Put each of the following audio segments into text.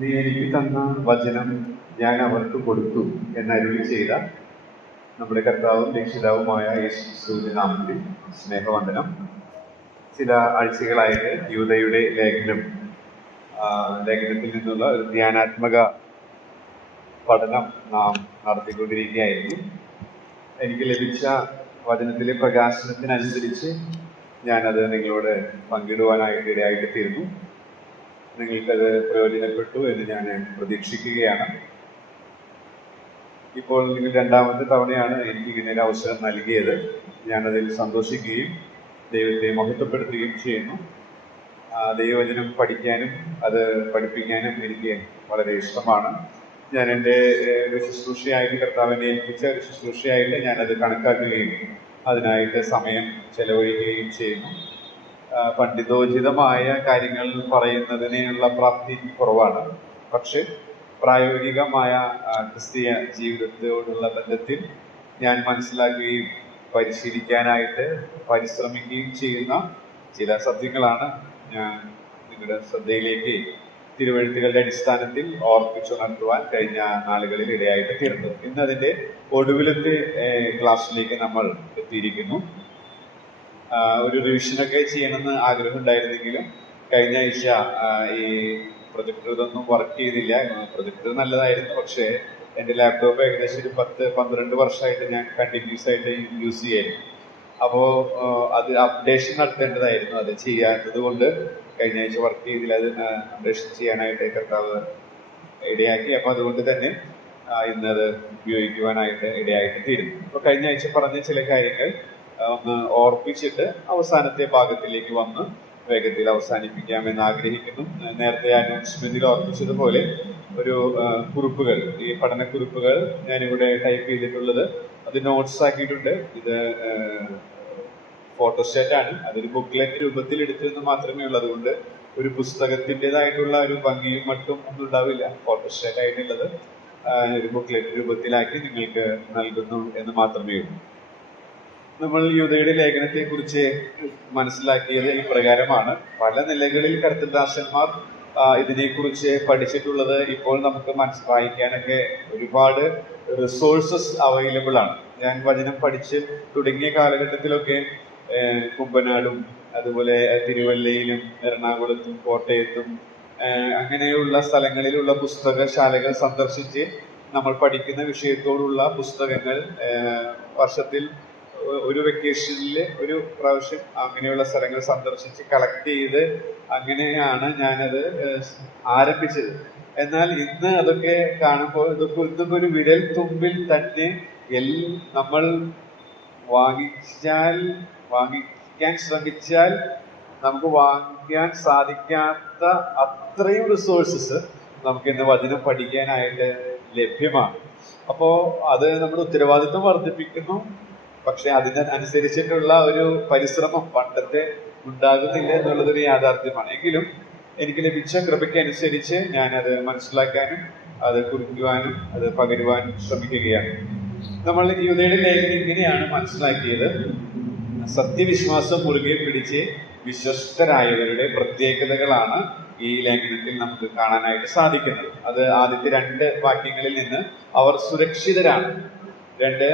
നീ എനിക്ക് തന്ന വചനം ഞാൻ അവർക്ക് കൊടുത്തു എന്നരുളി ചെയ്ത നമ്മുടെ കർത്താവും രക്ഷിതാവുമായ യേശുവിന്റെ നാമത്തിൽ സ്നേഹവന്ദനം. ചില ആഴ്ചകളായിട്ട് യൂദയുടെ ലേഖനത്തിൽ നിന്നുള്ള ഒരു ധ്യാനാത്മക പഠനം നാം നടത്തിക്കൊണ്ടിരിക്കുകയായിരുന്നു. എനിക്ക് ലഭിച്ച വചനത്തിലെ പ്രകാശനത്തിനനുസരിച്ച് ഞാനത് നിങ്ങളോട് പങ്കിടുവാനായിട്ട് ഇടയായിട്ട് തീർന്നു. നിങ്ങൾക്കത് പ്രയോജനപ്പെട്ടു എന്ന് ഞാൻ പ്രതീക്ഷിക്കുകയാണ്. ഇപ്പോൾ നിങ്ങൾ രണ്ടാമത്തെ തവണയാണ് എനിക്ക് ഇങ്ങനെ ഒരു അവസരം നൽകിയത്. ഞാനതിൽ സന്തോഷിക്കുകയും ദൈവത്തെ മഹത്വപ്പെടുത്തുകയും ചെയ്യുന്നു. ദൈവവചനം പഠിക്കാനും അത് പഠിപ്പിക്കാനും എനിക്ക് വളരെ ഇഷ്ടമാണ്. ഞാൻ എൻ്റെ ഒരു ശുശ്രൂഷയായിട്ട് കർത്താവിനെ ഏൽപ്പിച്ച ഒരു ശുശ്രൂഷയായിട്ട് ഞാനത് കണക്കാക്കുകയും അതിനായിട്ട് സമയം ചെലവഴിക്കുകയും ചെയ്യുന്നു. പണ്ഡിതോചിതമായ കാര്യങ്ങൾ പറയുന്നതിനുള്ള പ്രാപ്തി കുറവാണ്. പക്ഷെ പ്രായോഗികമായ ക്രിസ്തീയ ജീവിതത്തോടുള്ള ബന്ധത്തിൽ ഞാൻ മനസ്സിലാക്കുകയും പരിശീലിക്കാനായിട്ട് പരിശ്രമിക്കുകയും ചെയ്യുന്ന ചില സത്യങ്ങളാണ് ഞാൻ നിങ്ങളുടെ ശ്രദ്ധയിലേക്ക് തിരുവെഴുത്തുകളുടെ അടിസ്ഥാനത്തിൽ ഓർപ്പിച്ചുണർത്തുവാൻ കഴിഞ്ഞ നാളുകളിൽ ഇടയായിട്ട് തീർന്നത്. ഇന്ന് അതിൻ്റെ ഒടുവിലത്തെ ക്ലാസ്സിലേക്ക് നമ്മൾ എത്തിയിരിക്കുന്നു. ഒരു റിവിഷനൊക്കെ ചെയ്യണമെന്ന് ആഗ്രഹം ഉണ്ടായിരുന്നെങ്കിലും കഴിഞ്ഞ ആഴ്ച ഈ പ്രൊജക്ടർ ഇതൊന്നും വർക്ക് ചെയ്തില്ല. പ്രൊജക്ടർ നല്ലതായിരുന്നു, പക്ഷേ എൻ്റെ ലാപ്ടോപ്പ് ഏകദേശം ഒരു 10-12 വർഷമായിട്ട് ഞാൻ കണ്ടിന്യൂസ് ആയിട്ട് യൂസ് ചെയ്യായിരുന്നു. അപ്പോൾ അത് അപ്ഡേഷൻ നടത്തേണ്ടതായിരുന്നു. അത് ചെയ്യാത്തത് കൊണ്ട് കഴിഞ്ഞ ആഴ്ച വർക്ക് ചെയ്തില്ല. അത് അപ്ഡേഷൻ ചെയ്യാനായിട്ട് കർത്താവ് ഇടയാക്കി. അപ്പോൾ അതുകൊണ്ട് തന്നെ ഇന്നത് ഉപയോഗിക്കുവാനായിട്ട് ഇടയായിട്ട് തീരും. അപ്പോൾ കഴിഞ്ഞ ആഴ്ച പറഞ്ഞ ചില കാര്യങ്ങൾ ഒന്ന് ഓർപ്പിച്ചിട്ട് അവസാനത്തെ ഭാഗത്തിലേക്ക് വന്ന് വേഗത്തിൽ അവസാനിപ്പിക്കാമെന്ന് ആഗ്രഹിക്കുന്നു. നേരത്തെ അനൗൺസ്മെന്റിൽ ഓർപ്പിച്ചതുപോലെ ഒരു കുറിപ്പുകൾ, ഈ പഠനക്കുറിപ്പുകൾ ഞാനിവിടെ ടൈപ്പ് ചെയ്തിട്ടുള്ളത് അത് നോട്ട്സ് ആക്കിയിട്ടുണ്ട്. ഇത് ഫോട്ടോസ്റ്റാറ്റാണ്. അതൊരു ബുക്ക്ലെറ്റ് രൂപത്തിൽ എടുത്തെന്ന് മാത്രമേ ഉള്ളൂ. അതുകൊണ്ട് ഒരു പുസ്തകത്തിൻ്റെതായിട്ടുള്ള ഒരു ഭംഗിയും മറ്റും ഒന്നും ഉണ്ടാവില്ല. ഫോട്ടോസ്റ്റാറ്റ് ആയിട്ടുള്ളത് ഒരു ബുക്ക്ലെറ്റ് രൂപത്തിലാക്കി നിങ്ങൾക്ക് നൽകുന്നു എന്ന് മാത്രമേ ഉള്ളൂ. നമ്മൾ യൂദയുടെ ലേഖനത്തെ കുറിച്ച് മനസ്സിലാക്കിയത് ഇപ്രകാരമാണ്. പല നിലകളിൽ കർത്തൃദാസന്മാർ ഇതിനെക്കുറിച്ച് പഠിച്ചിട്ടുള്ളത്. ഇപ്പോൾ നമുക്ക് വായിക്കാനൊക്കെ ഒരുപാട് റിസോഴ്സസ് അവൈലബിൾ ആണ്. ഞാൻ വചനം പഠിച്ച് തുടങ്ങിയ കാലഘട്ടത്തിലൊക്കെ കുമ്പനാടും അതുപോലെ തിരുവല്ലയിലും എറണാകുളത്തും കോട്ടയത്തും അങ്ങനെയുള്ള സ്ഥലങ്ങളിലുള്ള പുസ്തകശാലകൾ സന്ദർശിച്ച് നമ്മൾ പഠിക്കുന്ന വിഷയത്തോടുള്ള പുസ്തകങ്ങൾ വർഷത്തിൽ ഒരു വെക്കേഷനിൽ ഒരു പ്രാവശ്യം അങ്ങനെയുള്ള സ്ഥലങ്ങൾ സന്ദർശിച്ച് കളക്ട് ചെയ്ത് അങ്ങനെയാണ് ഞാനത് ആരംഭിച്ചത്. എന്നാൽ ഇന്ന് അതൊക്കെ കാണുമ്പോൾ ഇതൊക്കെ ഒരു വിരൽ തുമ്പിൽ തന്നെ നമ്മൾ വാങ്ങിക്കാൻ ശ്രമിച്ചാൽ നമുക്ക് വാങ്ങിക്കാൻ സാധിക്കാത്ത അത്രയും റിസോഴ്സസ് നമുക്ക് ഇന്ന് വചനം പഠിക്കാനായിട്ട് ലഭ്യമാണ്. അപ്പോൾ അത് നമ്മുടെ ഉത്തരവാദിത്വം വർദ്ധിപ്പിക്കുന്നു. പക്ഷെ അതിനനുസരിച്ചിട്ടുള്ള ഒരു പരിശ്രമം പണ്ടത്തെ ഉണ്ടാകുന്നില്ല എന്നുള്ളതൊരു യാഥാർത്ഥ്യമാണ്. എങ്കിലും എനിക്ക് ലഭിച്ച കൃപയ്ക്കനുസരിച്ച് ഞാനത് മനസ്സിലാക്കാനും അത് കുറിക്കുവാനും അത് പകരുവാനും ശ്രമിക്കുകയാണ്. നമ്മൾ യൂദയുടെ ലേഖനം ഇങ്ങനെയാണ് മനസ്സിലാക്കിയത്. സത്യവിശ്വാസം മുറുകെ പിടിച്ച് വിശ്വസ്തരായവരുടെ പ്രത്യേകതകളാണ് ഈ ലേഖനത്തിൽ നമുക്ക് കാണാനായിട്ട് സാധിക്കുന്നത്. അത് ആദ്യത്തെ 2 വാക്യങ്ങളിൽ നിന്ന് അവർ സുരക്ഷിതരാണ്. 2,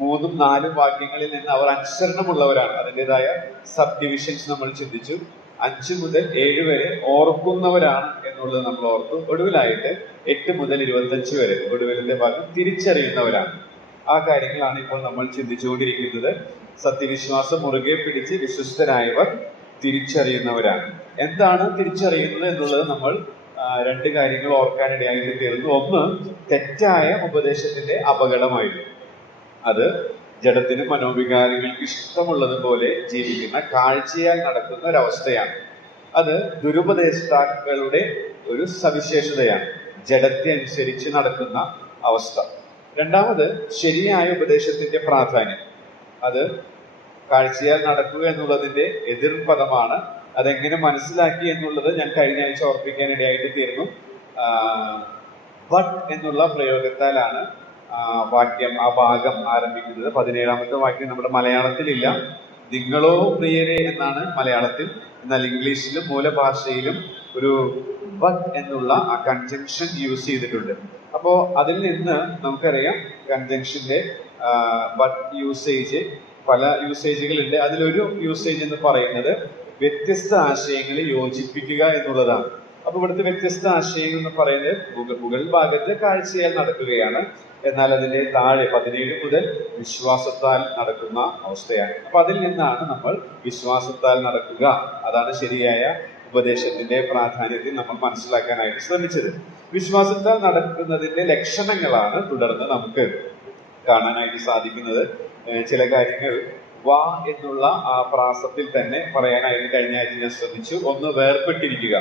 3, 4 വാക്യങ്ങളിൽ നിന്ന് അവർ അനുസരണമുള്ളവരാണ്. അതിൻ്റെതായ സബ് ഡിവിഷൻസ് നമ്മൾ ചിന്തിച്ചു. 5 മുതൽ 7 വരെ ഓർക്കുന്നവരാണ് എന്നുള്ളത് നമ്മൾ ഓർത്തു. ഒടുവിലായിട്ട് 8 മുതൽ 25 വരെ ഒടുവിലത്തെ ഭാഗം തിരിച്ചറിയുന്നവരാണ്. ആ കാര്യങ്ങളാണ് ഇപ്പോൾ നമ്മൾ ചിന്തിച്ചുകൊണ്ടിരിക്കുന്നത്. സത്യവിശ്വാസം മുറുകെ പിടിച്ച് വിശ്വസ്തരായവർ തിരിച്ചറിയുന്നവരാണ്. എന്താണ് തിരിച്ചറിയുന്നത് എന്നുള്ളത് നമ്മൾ 2 കാര്യങ്ങൾ ഓർക്കാനിടയായിട്ട് തീർന്നു. ഒന്ന്, തെറ്റായ ഉപദേശത്തിന്റെ അപകടമായിരുന്നു. അത് ജഡത്തിനും മനോവികാരങ്ങൾക്ക് ഇഷ്ടമുള്ളതുപോലെ ജീവിക്കുന്ന, കാഴ്ചയാൽ നടക്കുന്ന ഒരവസ്ഥയാണ്. അത് ദുരുപദേഷ്ടാക്കളുടെ ഒരു സവിശേഷതയാണ്, ജഡത്തെ അനുസരിച്ച് നടക്കുന്ന അവസ്ഥ. രണ്ടാമത്, ശരിയായ ഉപദേശത്തിന്റെ പ്രാധാന്യം. അത് കാഴ്ചയാൽ നടക്കുക എന്നുള്ളതിന്റെ എതിർപദമാണ്. അതെങ്ങനെ മനസ്സിലാക്കി എന്നുള്ളത് ഞാൻ കഴിഞ്ഞ ആഴ്ച ഓർപ്പിക്കാനിടയായിട്ട് തീർന്നു. ബട്ട് എന്നുള്ള പ്രയോഗത്താലാണ് ആ ഭാഗം ആരംഭിക്കുന്നത്. 17ാമത്തെ വാക്യം നമ്മുടെ മലയാളത്തിലില്ല. നിങ്ങളോ പ്രിയരെ എന്നാണ് മലയാളത്തിൽ, എന്നാൽ ഇംഗ്ലീഷിലും മൂലഭാഷയിലും ഒരു ബട്ട് എന്നുള്ള ആ കൺജങ്ഷൻ യൂസ് ചെയ്തിട്ടുണ്ട്. അപ്പോൾ അതിൽ നിന്ന് നമുക്കറിയാം കൺജങ്ഷന്റെ ബട്ട് യൂസേജ് പല യൂസേജുകളുണ്ട്. അതിലൊരു യൂസേജ് എന്ന് പറയുന്നത് വ്യത്യസ്ത ആശയങ്ങളെ യോജിപ്പിക്കുക എന്നുള്ളതാണ്. അപ്പൊ ഇവിടുത്തെ വ്യത്യസ്ത ആശയങ്ങൾ എന്ന് പറയുന്നത് മുകൾ ഭാഗത്ത് കാഴ്ചയാൽ നടക്കുകയാണ്, എന്നാൽ അതിന്റെ താഴെ 17 മുതൽ വിശ്വാസത്താൽ നടക്കുന്ന അവസ്ഥയാണ്. അപ്പൊ അതിൽ നിന്നാണ് നമ്മൾ വിശ്വാസത്താൽ നടക്കുക, അതാണ് ശരിയായ ഉപദേശത്തിന്റെ പ്രാധാന്യത്തിൽ നമ്മൾ മനസ്സിലാക്കാനായിട്ട് ശ്രമിച്ചത്. വിശ്വാസത്താൽ നടക്കുന്നതിന്റെ ലക്ഷണങ്ങളാണ് തുടർന്ന് നമുക്ക് കാണാനായിട്ട് സാധിക്കുന്നത്. ചില കാര്യങ്ങൾ വാ എന്നുള്ള ആ പ്രാസത്തിൽ തന്നെ പറയാനായിട്ട് കഴിഞ്ഞ ആഴ്ച ഞാൻ ശ്രമിച്ചു. ഒന്ന്, വേർപെട്ടിരിക്കുക.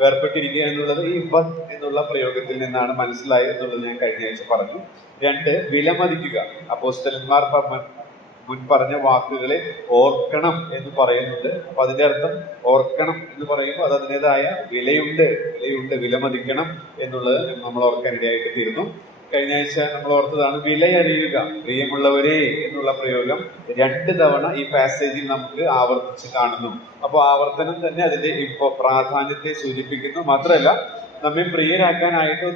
വേർപെട്ടിരിക്കുക എന്നുള്ളത് ഈ ബത്ത് എന്നുള്ള പ്രയോഗത്തിൽ നിന്നാണ് മനസ്സിലായത് എന്നുള്ളത് ഞാൻ കഴിഞ്ഞ ആഴ്ച പറഞ്ഞു. 2, വിലമതിക്കുക. അപ്പോസ്തലന്മാർ മുൻ പറഞ്ഞ വാക്കുകളെ ഓർക്കണം എന്ന് പറയുന്നുണ്ട്. അപ്പൊ അതിന്റെ അർത്ഥം ഓർക്കണം എന്ന് പറയുമ്പോൾ അത് അതിൻ്റെതായ വിലയുണ്ട്, വിലമതിക്കണം എന്നുള്ളത് നമ്മൾ ഓർക്കാനിടയായിട്ട് തീരുന്നു. കഴിഞ്ഞ ആഴ്ച നമ്മൾ ഓർത്തതാണ് വിലയറിയുക. പ്രിയമുള്ളവരെ എന്നുള്ള പ്രയോഗം 2 തവണ ഈ പാസേജിൽ നമുക്ക് ആവർത്തിച്ച് കാണുന്നു. അപ്പോൾ ആവർത്തനം തന്നെ അതിന്റെ പ്രാധാന്യത്തെ സൂചിപ്പിക്കുന്നു. മാത്രമല്ല നമ്മെ പ്രിയരാക്കാനായിട്ട്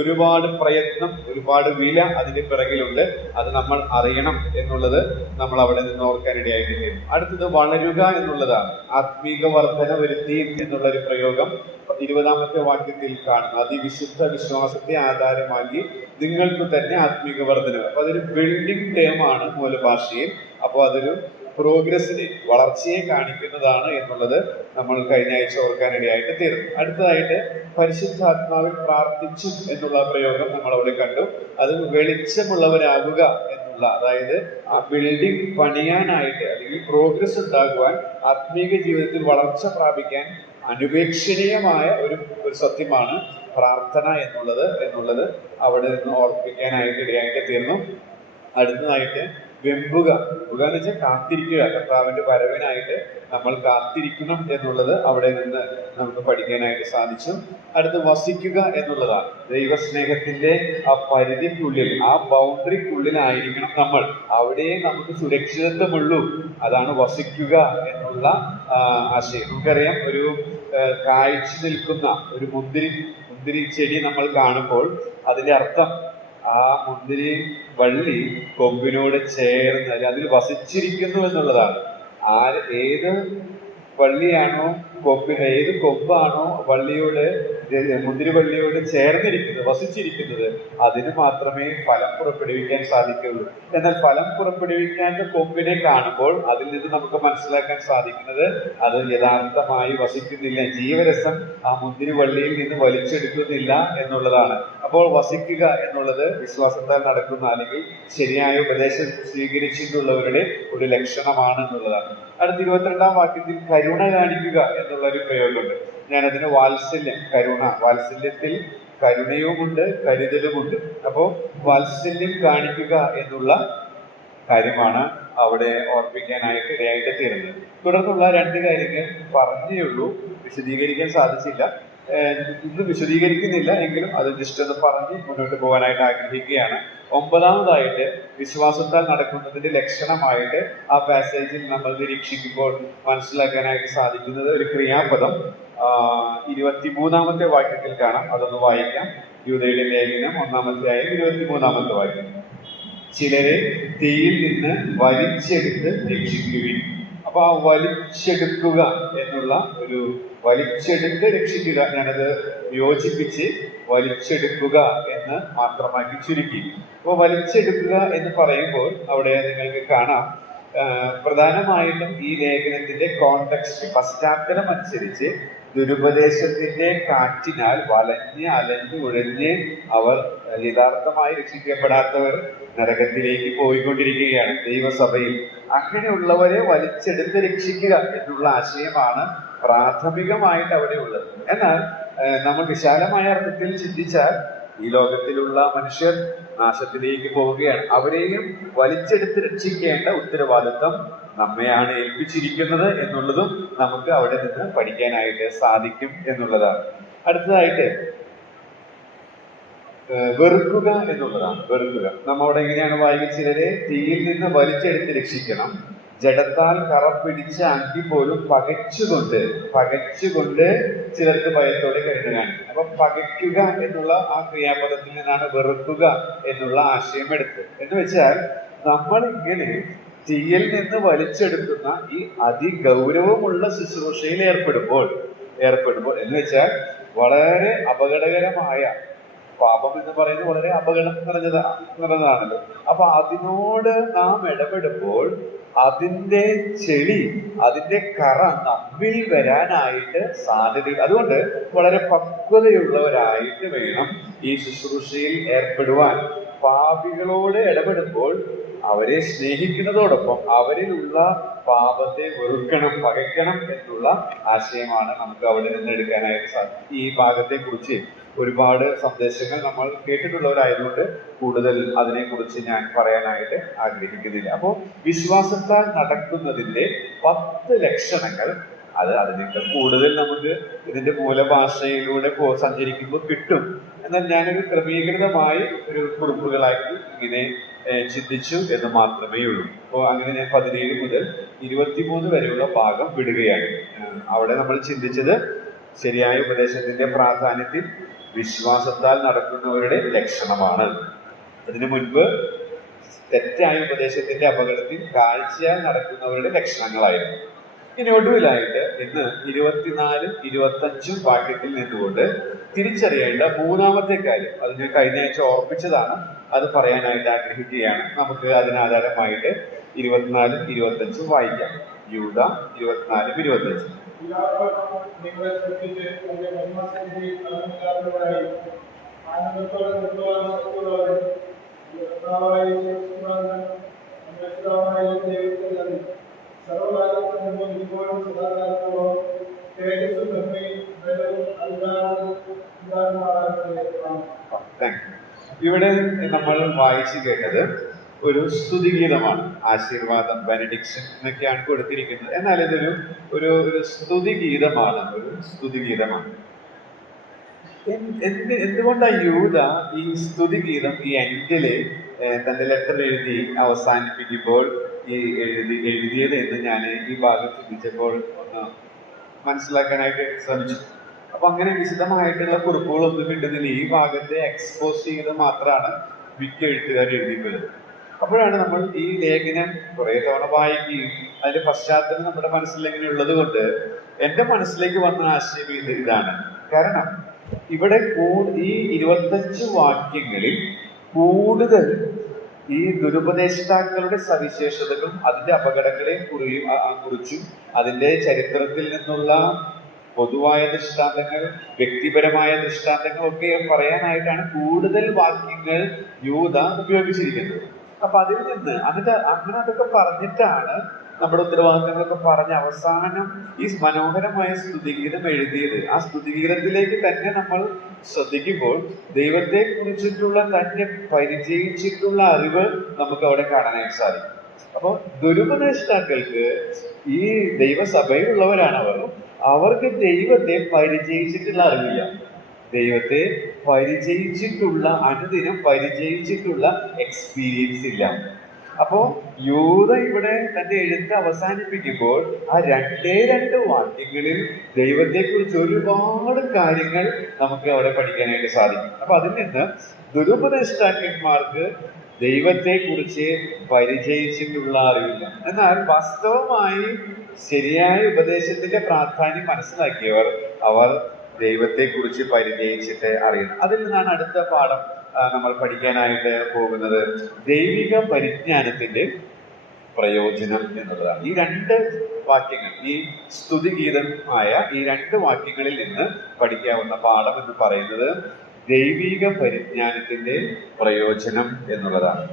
ഒരുപാട് പ്രയത്നം, ഒരുപാട് വില അതിന്റെ പിറകിലുണ്ട്. അത് നമ്മൾ അറിയണം എന്നുള്ളത് നമ്മൾ അവിടെ നിന്ന് ഓർക്കാനിടയായിട്ട് തീരും. അടുത്തത് വളരുക എന്നുള്ളതാണ്. ആത്മീക വർധന വരുത്തി എന്നുള്ള ഒരു പ്രയോഗം 20ാമത്തെ വാക്യത്തിൽ കാണുന്നു. അതിവിശുദ്ധ വിശ്വാസത്തെ ആധാരമാക്കി നിങ്ങൾക്ക് തന്നെ ആത്മീക വർധന. അപ്പൊ അതൊരു ബിൽഡിംഗ് ടേമാണ് മൂലഭാഷയിൽ. അപ്പോൾ അതൊരു പ്രോഗ്രസിനെ, വളർച്ചയെ കാണിക്കുന്നതാണ് എന്നുള്ളത് നമ്മൾ കഴിഞ്ഞ ആഴ്ച ഓർക്കാനിടയായിട്ട് തീർന്നു. അടുത്തതായിട്ട് പരിശുദ്ധാത്മാവിൽ പ്രാർത്ഥിച്ചു എന്നുള്ള പ്രയോഗം നമ്മൾ അവിടെ കണ്ടു. അത് വെളിച്ചമുള്ളവരാകുക എന്നുള്ള, അതായത് ആ ബിൽഡിംഗ് പണിയാനായിട്ട് അല്ലെങ്കിൽ പ്രോഗ്രസ് ഉണ്ടാകുവാൻ, ആത്മീക ജീവിതത്തിൽ വളർച്ച പ്രാപിക്കാൻ അനുപേക്ഷണീയമായ ഒരു സത്യമാണ് പ്രാർത്ഥന എന്നുള്ളത് അവിടെ നിന്ന് ഓർപ്പിക്കാനായിട്ട് ഇടയായിട്ട് തീർന്നു. അടുത്തതായിട്ട് വെമ്പുക. വെമ്പുക എന്ന് വെച്ചാൽ കാത്തിരിക്കുക. കർത്താവിന്റെ വരവിനായിട്ട് നമ്മൾ കാത്തിരിക്കണം എന്നുള്ളത് അവിടെ നിന്ന് നമുക്ക് പഠിക്കാനായിട്ട് സാധിച്ചു. അടുത്ത് വസിക്കുക എന്നുള്ളതാണ്. ദൈവസ്നേഹത്തിന്റെ ആ പരിധിക്കുള്ളിൽ, ആ ബൗണ്ടറിക്കുള്ളിലായിരിക്കണം നമ്മൾ. അവിടെ നമുക്ക് സുരക്ഷിതത്വമുള്ളൂ. അതാണ് വസിക്കുക എന്നുള്ള ആശയം. നമുക്കറിയാം, ഒരു കായ്ച്ചു നിൽക്കുന്ന ഒരു മുന്തിരി ചെടി നമ്മൾ കാണുമ്പോൾ അതിന്റെ അർത്ഥം ആ മുന്തിരി വള്ളി കൊമ്പിനോട് ചേർന്ന് അതിൽ വസിച്ചിരിക്കുന്നു എന്നുള്ളതാണ്. ഏത് വള്ളിയാണോ ഏത് കൊമ്പാണോ മുന്തിരി വള്ളിയോട് ചേർന്നിരിക്കുന്നത്, വസിച്ചിരിക്കുന്നത്, അതിന് മാത്രമേ ഫലം പുറപ്പെടുവിക്കാൻ സാധിക്കുകയുള്ളൂ. എന്നാൽ ഫലം പുറപ്പെടുവിക്കാത്ത കൊമ്പിനെ കാണുമ്പോൾ അതിൽ നിന്ന് നമുക്ക് മനസ്സിലാക്കാൻ സാധിക്കുന്നത് അത് യഥാർത്ഥമായി വസിക്കുന്നില്ല, ജീവരസം ആ മുന്തിരി വള്ളിയിൽ നിന്ന് വലിച്ചെടുക്കുന്നില്ല എന്നുള്ളതാണ്. അപ്പോൾ വസിക്കുക എന്നുള്ളത് വിശ്വാസത്താൽ നടക്കുന്ന, അല്ലെങ്കിൽ ശരിയായ ഉപദേശം സ്വീകരിച്ചിട്ടുള്ളവരുടെ ഒരു ലക്ഷണമാണ് എന്നുള്ളതാണ്. അടുത്ത 22ാം വാക്യത്തിൽ കരുണ കാണിക്കുക എന്നുള്ള ഒരു പ്രയോഗമുണ്ട്. ഞാനതിന് വാത്സല്യം, കരുണ, വാത്സല്യത്തിൽ കരുണയുമുണ്ട്, കരുതലുമുണ്ട്. അപ്പോ വാത്സല്യം കാണിക്കുക എന്നുള്ള കാര്യമാണ് അവിടെ ഓർപ്പിക്കാനായിട്ട് ഇടയായിട്ട് തീരുന്നത്. തുടർന്നുള്ള 2 കാര്യങ്ങൾ പറഞ്ഞേ ഉള്ളൂ, വിശദീകരിക്കാൻ സാധിച്ചില്ല. ഇത് വിശദീകരിക്കുന്നില്ല എങ്കിലും അത് ജസ്റ്റ് ഒന്ന് പറഞ്ഞ് മുന്നോട്ട് പോകാനായിട്ട് ആഗ്രഹിക്കുകയാണ്. 9ാമതായിട്ട് വിശ്വാസത്താൽ നടക്കുന്നതിന്റെ ലക്ഷണമായിട്ട് ആ പാസേജിൽ നമ്മൾ നിരീക്ഷിക്കുമ്പോൾ മനസ്സിലാക്കാനായിട്ട് സാധിക്കുന്നത് ഒരു ക്രിയാപദം 23ാമത്തെ വാക്യത്തിൽ കാണാം. അതൊന്ന് വായിക്കാം. യൂദയുടെ ലേഖനം 1-ാമധ്യായം 23ാമത്തെ വാക്യം. ചിലരെ തീയിൽ നിന്ന് വലിച്ചെടുത്ത് രക്ഷിക്കുവിൻ. അപ്പൊ ആ വലിച്ചെടുക്കുക എന്നുള്ള ഒരു, വലിച്ചെടുത്ത് രക്ഷിക്കുക, ഞാനത് യോജിപ്പിച്ച് വലിച്ചെടുക്കുക എന്ന് മാത്രമാക്കി ചുരുക്കി. അപ്പോൾ വലിച്ചെടുക്കുക എന്ന് പറയുമ്പോൾ അവിടെ നിങ്ങൾക്ക് കാണാം, പ്രധാനമായിട്ടും ഈ ലേഖനത്തിന്റെ കോണ്ടെക്സ്റ്റ്, പശ്ചാത്തലം അനുസരിച്ച് ദുരുപദേശത്തിന്റെ കാറ്റിനാൽ അലഞ്ഞ് ഉഴഞ്ഞ് അവർ യഥാർത്ഥമായി രക്ഷിക്കപ്പെടാത്തവർ നരകത്തിലേക്ക് പോയിക്കൊണ്ടിരിക്കുകയാണ് ദൈവസഭയിൽ. അങ്ങനെയുള്ളവരെ വലിച്ചെടുത്ത് രക്ഷിക്കുക എന്നുള്ള ആശയമാണ് പ്രാഥമികമായിട്ട് അവിടെ ഉള്ളത്. എന്നാൽ നമ്മൾ വിശാലമായ അർത്ഥത്തിൽ ചിന്തിച്ചാൽ ഈ ലോകത്തിലുള്ള മനുഷ്യർ നാശത്തിലേക്ക് പോവുകയാണ്. അവരെയും വലിച്ചെടുത്ത് രക്ഷിക്കേണ്ട ഉത്തരവാദിത്വം നമ്മെയാണ് ഏൽപ്പിച്ചിരിക്കുന്നത് എന്നുള്ളതും നമുക്ക് അവിടെ നിന്ന് പഠിക്കാനായിട്ട് സാധിക്കും എന്നുള്ളതാണ്. അടുത്തതായിട്ട് വെറുക്കുക എന്നുള്ളതാണ്. വെറുക്കുക നമ്മവിടെ എങ്ങനെയാണ് വായിക്കുക? ചിലരെ തീയിൽ നിന്ന് വലിച്ചെടുത്ത് രക്ഷിക്കണം, ജഡത്താൽ കറ പിടിച്ച അങ്കി പോലും പകച്ചുകൊണ്ട് ചിലർക്ക് ഭയത്തോടെ കരുണ കാണിക്കും. അപ്പൊ പകയ്ക്കുക എന്നുള്ള ആ ക്രിയാപദത്തിൽ നിന്നാണ് വെറുക്കുക എന്നുള്ള ആശയം എടുത്തത്. എന്ന് വെച്ചാൽ നമ്മൾ ഇങ്ങനെ തീയിൽ നിന്ന് വലിച്ചെടുക്കുന്ന ഈ അതിഗൗരവമുള്ള ശുശ്രൂഷയിൽ ഏർപ്പെടുമ്പോൾ എന്ന് വെച്ചാൽ വളരെ അപകടകരമായ പാപം എന്ന് പറയുന്നത് വളരെ അപകടം നിറഞ്ഞതാണല്ലോ. അപ്പൊ അതിനോട് നാം ഇടപെടുമ്പോൾ അതിന്റെ ചെളി, അതിന്റെ കറ നമ്മിൽ വരാനായിട്ട് സാധ്യത. അതുകൊണ്ട് വളരെ പക്വതയുള്ളവരായിട്ട് വേണം ഈ ശുശ്രൂഷയിൽ ഏർപ്പെടുവാൻ. പാപികളോട് ഇടപെടുമ്പോൾ അവരെ സ്നേഹിക്കുന്നതോടൊപ്പം അവരിലുള്ള പാപത്തെ വെറുക്കണം, പകയ്ക്കണം എന്നുള്ള ആശയമാണ് നമുക്ക് അവിടെ നിന്ന് എടുക്കാനായിട്ട് സാധിക്കും. ഈ ഭാഗത്തെ കുറിച്ച് ഒരുപാട് സന്ദേശങ്ങൾ നമ്മൾ കേട്ടിട്ടുള്ളവരായതുകൊണ്ട് കൂടുതൽ അതിനെക്കുറിച്ച് ഞാൻ പറയാനായിട്ട് ആഗ്രഹിക്കുന്നില്ല. അപ്പോൾ വിശ്വാസത്താൽ നടക്കുന്നതിന്റെ 10 ലക്ഷണങ്ങൾ, അതിനേക്കാൾ കൂടുതൽ നമുക്ക് ഇതിന്റെ മൂലഭാഷയിലൂടെ സഞ്ചരിക്കുമ്പോൾ കിട്ടും. എന്നാൽ ഞാനൊരു ക്രമീകൃതമായി ഒരു കുറിപ്പുകളാക്കി ഇങ്ങനെ ചിന്തിച്ചു എന്ന് മാത്രമേ ഉള്ളൂ. അപ്പോൾ അങ്ങനെ ഞാൻ 17 മുതൽ 23 വരെയുള്ള ഭാഗം വിടുകയാണ്. അവിടെ നമ്മൾ ചിന്തിച്ചത് ശരിയായ ഉപദേശത്തിന്റെ പ്രാധാന്യത്തിൽ വിശ്വാസത്താൽ നടക്കുന്നവരുടെ ലക്ഷണമാണ്. അതിനു മുൻപ് തെറ്റായ ഉപദേശത്തിന്റെ അപകടത്തിൽ കാഴ്ചയാൽ നടക്കുന്നവരുടെ ലക്ഷണങ്ങളായിരുന്നു. ഇനി ഒടുവിലായിട്ട് ഇന്ന് 24, 25 വാക്യത്തിൽ നിന്നുകൊണ്ട് തിരിച്ചറിയേണ്ട 3-ാമത്തെ കാര്യം, അത് ഞാൻ കഴിഞ്ഞ ആഴ്ച ഓർപ്പിച്ചതാണ്, അത് പറയാനായിട്ട് ആഗ്രഹിക്കുകയാണ്. നമുക്ക് അതിനാധാരമായിട്ട് 24, 25 വായിക്കാം. യൂദ 24, 25. ഇവിടെ നമ്മൾ വായിച്ചു കേട്ടത് ഒരു സ്തുതിഗീതമാണ്. ആശീർവാദം, ബെനഡിക്ഷൻ എന്നൊക്കെയാണ് കൊടുത്തിരിക്കുന്നത്. എന്നാൽ ഇതൊരു ഒരു സ്തുതിഗീതമാണ്. എന്തുകൊണ്ടാണ് യൂദ ഈ സ്തുതിഗീതം ഈ എൻഡില് തന്റെ ലെറ്റർ എഴുതി അവസാനിപ്പിക്കുമ്പോൾ എഴുതിയത് എന്ന് ഞാൻ ഈ ഭാഗം ചിന്തിച്ചപ്പോൾ ഒന്ന് മനസ്സിലാക്കാനായിട്ട് ശ്രമിച്ചു. അപ്പൊ അങ്ങനെ വിശദമായിട്ടുള്ള കുറിപ്പുകളൊന്നും കിട്ടുന്നില്ല. ഈ ഭാഗത്തെ എക്സ്പോസ് ചെയ്ത് മാത്രമാണ് മിക്ക എഴുത്തുകാർ എഴുതിയിട്ടുള്ളത്. അപ്പോഴാണ് നമ്മൾ ഈ ലേഖനം കുറെ തവണ വായിക്കുകയും അതിന്റെ പശ്ചാത്തലം നമ്മുടെ മനസ്സിൽ ഇങ്ങനെ ഉള്ളത് കൊണ്ട് എന്റെ മനസ്സിലേക്ക് വന്ന ആശയം ഇതാണ്. കാരണം ഇവിടെ ഈ 25 വാക്യങ്ങളിൽ കൂടുതൽ ഈ ദുരുപദേഷ്ടാക്കളുടെ സവിശേഷതകളും അതിന്റെ അപകടങ്ങളെയും കുറിച്ചും അതിന്റെ ചരിത്രത്തിൽ നിന്നുള്ള പൊതുവായ ദൃഷ്ടാന്തങ്ങൾ, വ്യക്തിപരമായ ദൃഷ്ടാന്തങ്ങൾ ഒക്കെ പറയാനായിട്ടാണ് കൂടുതൽ വാക്യങ്ങൾ യൂദ ഉപയോഗിച്ചിരിക്കുന്നത്. അപ്പൊ അതിൽ നിന്ന് അങ്ങനെ അതൊക്കെ പറഞ്ഞിട്ടാണ് നമ്മുടെ ഉത്തരവാദിത്തങ്ങളൊക്കെ പറഞ്ഞ് അവസാനം ഈ മനോഹരമായ സ്തുതിഗീതം എഴുതിയത്. ആ സ്തുതിഗീതത്തിലേക്ക് തന്നെ നമ്മൾ ശ്രദ്ധിക്കുമ്പോൾ ദൈവത്തെ കുറിച്ചിട്ടുള്ള തന്നെ പരിചയിച്ചിട്ടുള്ള അറിവ് നമുക്ക് അവിടെ കാണാനായിട്ട് സാധിക്കും. അപ്പൊ ദുരുപദേഷ്ടാക്കൾക്ക്, ഈ ദൈവസഭയിലുള്ളവരാണ് അവർക്ക് ദൈവത്തെ പരിചയിച്ചിട്ടുള്ള അറിവില്ല. ദൈവത്തെ പരിചയിച്ചിട്ടുള്ള, അനുദിനം പരിചയിച്ചിട്ടുള്ള എക്സ്പീരിയൻസ് ഇല്ല. അപ്പോ യൂദ ഇവിടെ തന്റെ എഴുത്ത് അവസാനിപ്പിക്കുമ്പോൾ ആ 2 വാക്യങ്ങളിൽ ദൈവത്തെ കുറിച്ച് ഒരുപാട് കാര്യങ്ങൾ നമുക്ക് അവിടെ പഠിക്കാനായിട്ട് സാധിക്കും. അപ്പൊ അതിൽ നിന്ന് ദുരുപദേഷ്ടാക്കന്മാർക്ക് ദൈവത്തെ കുറിച്ച് പരിചയിച്ചിട്ടുള്ള അറിവില്ല. എന്നാൽ വാസ്തവമായി ശരിയായ ഉപദേശത്തിന്റെ പ്രാധാന്യം മനസ്സിലാക്കിയവർ അവർ ദൈവത്തെ കുറിച്ച് പരിചയിച്ചിട്ട് അറിയണം. അതിൽ നിന്നാണ് അടുത്ത പാഠം നമ്മൾ പഠിക്കാനായിട്ട് പോകുന്നത്. ദൈവിക പരിജ്ഞാനത്തിന്റെ പ്രയോജനം എന്നുള്ളതാണ്. ഈ 2 വാക്യങ്ങൾ, ഈ സ്തുതിഗീതം ആയ ഈ 2 വാക്യങ്ങളിൽ നിന്ന് പഠിക്കാവുന്ന പാഠം എന്ന് പറയുന്നത് ദൈവിക പരിജ്ഞാനത്തിന്റെ പ്രയോജനം എന്നുള്ളതാണ്.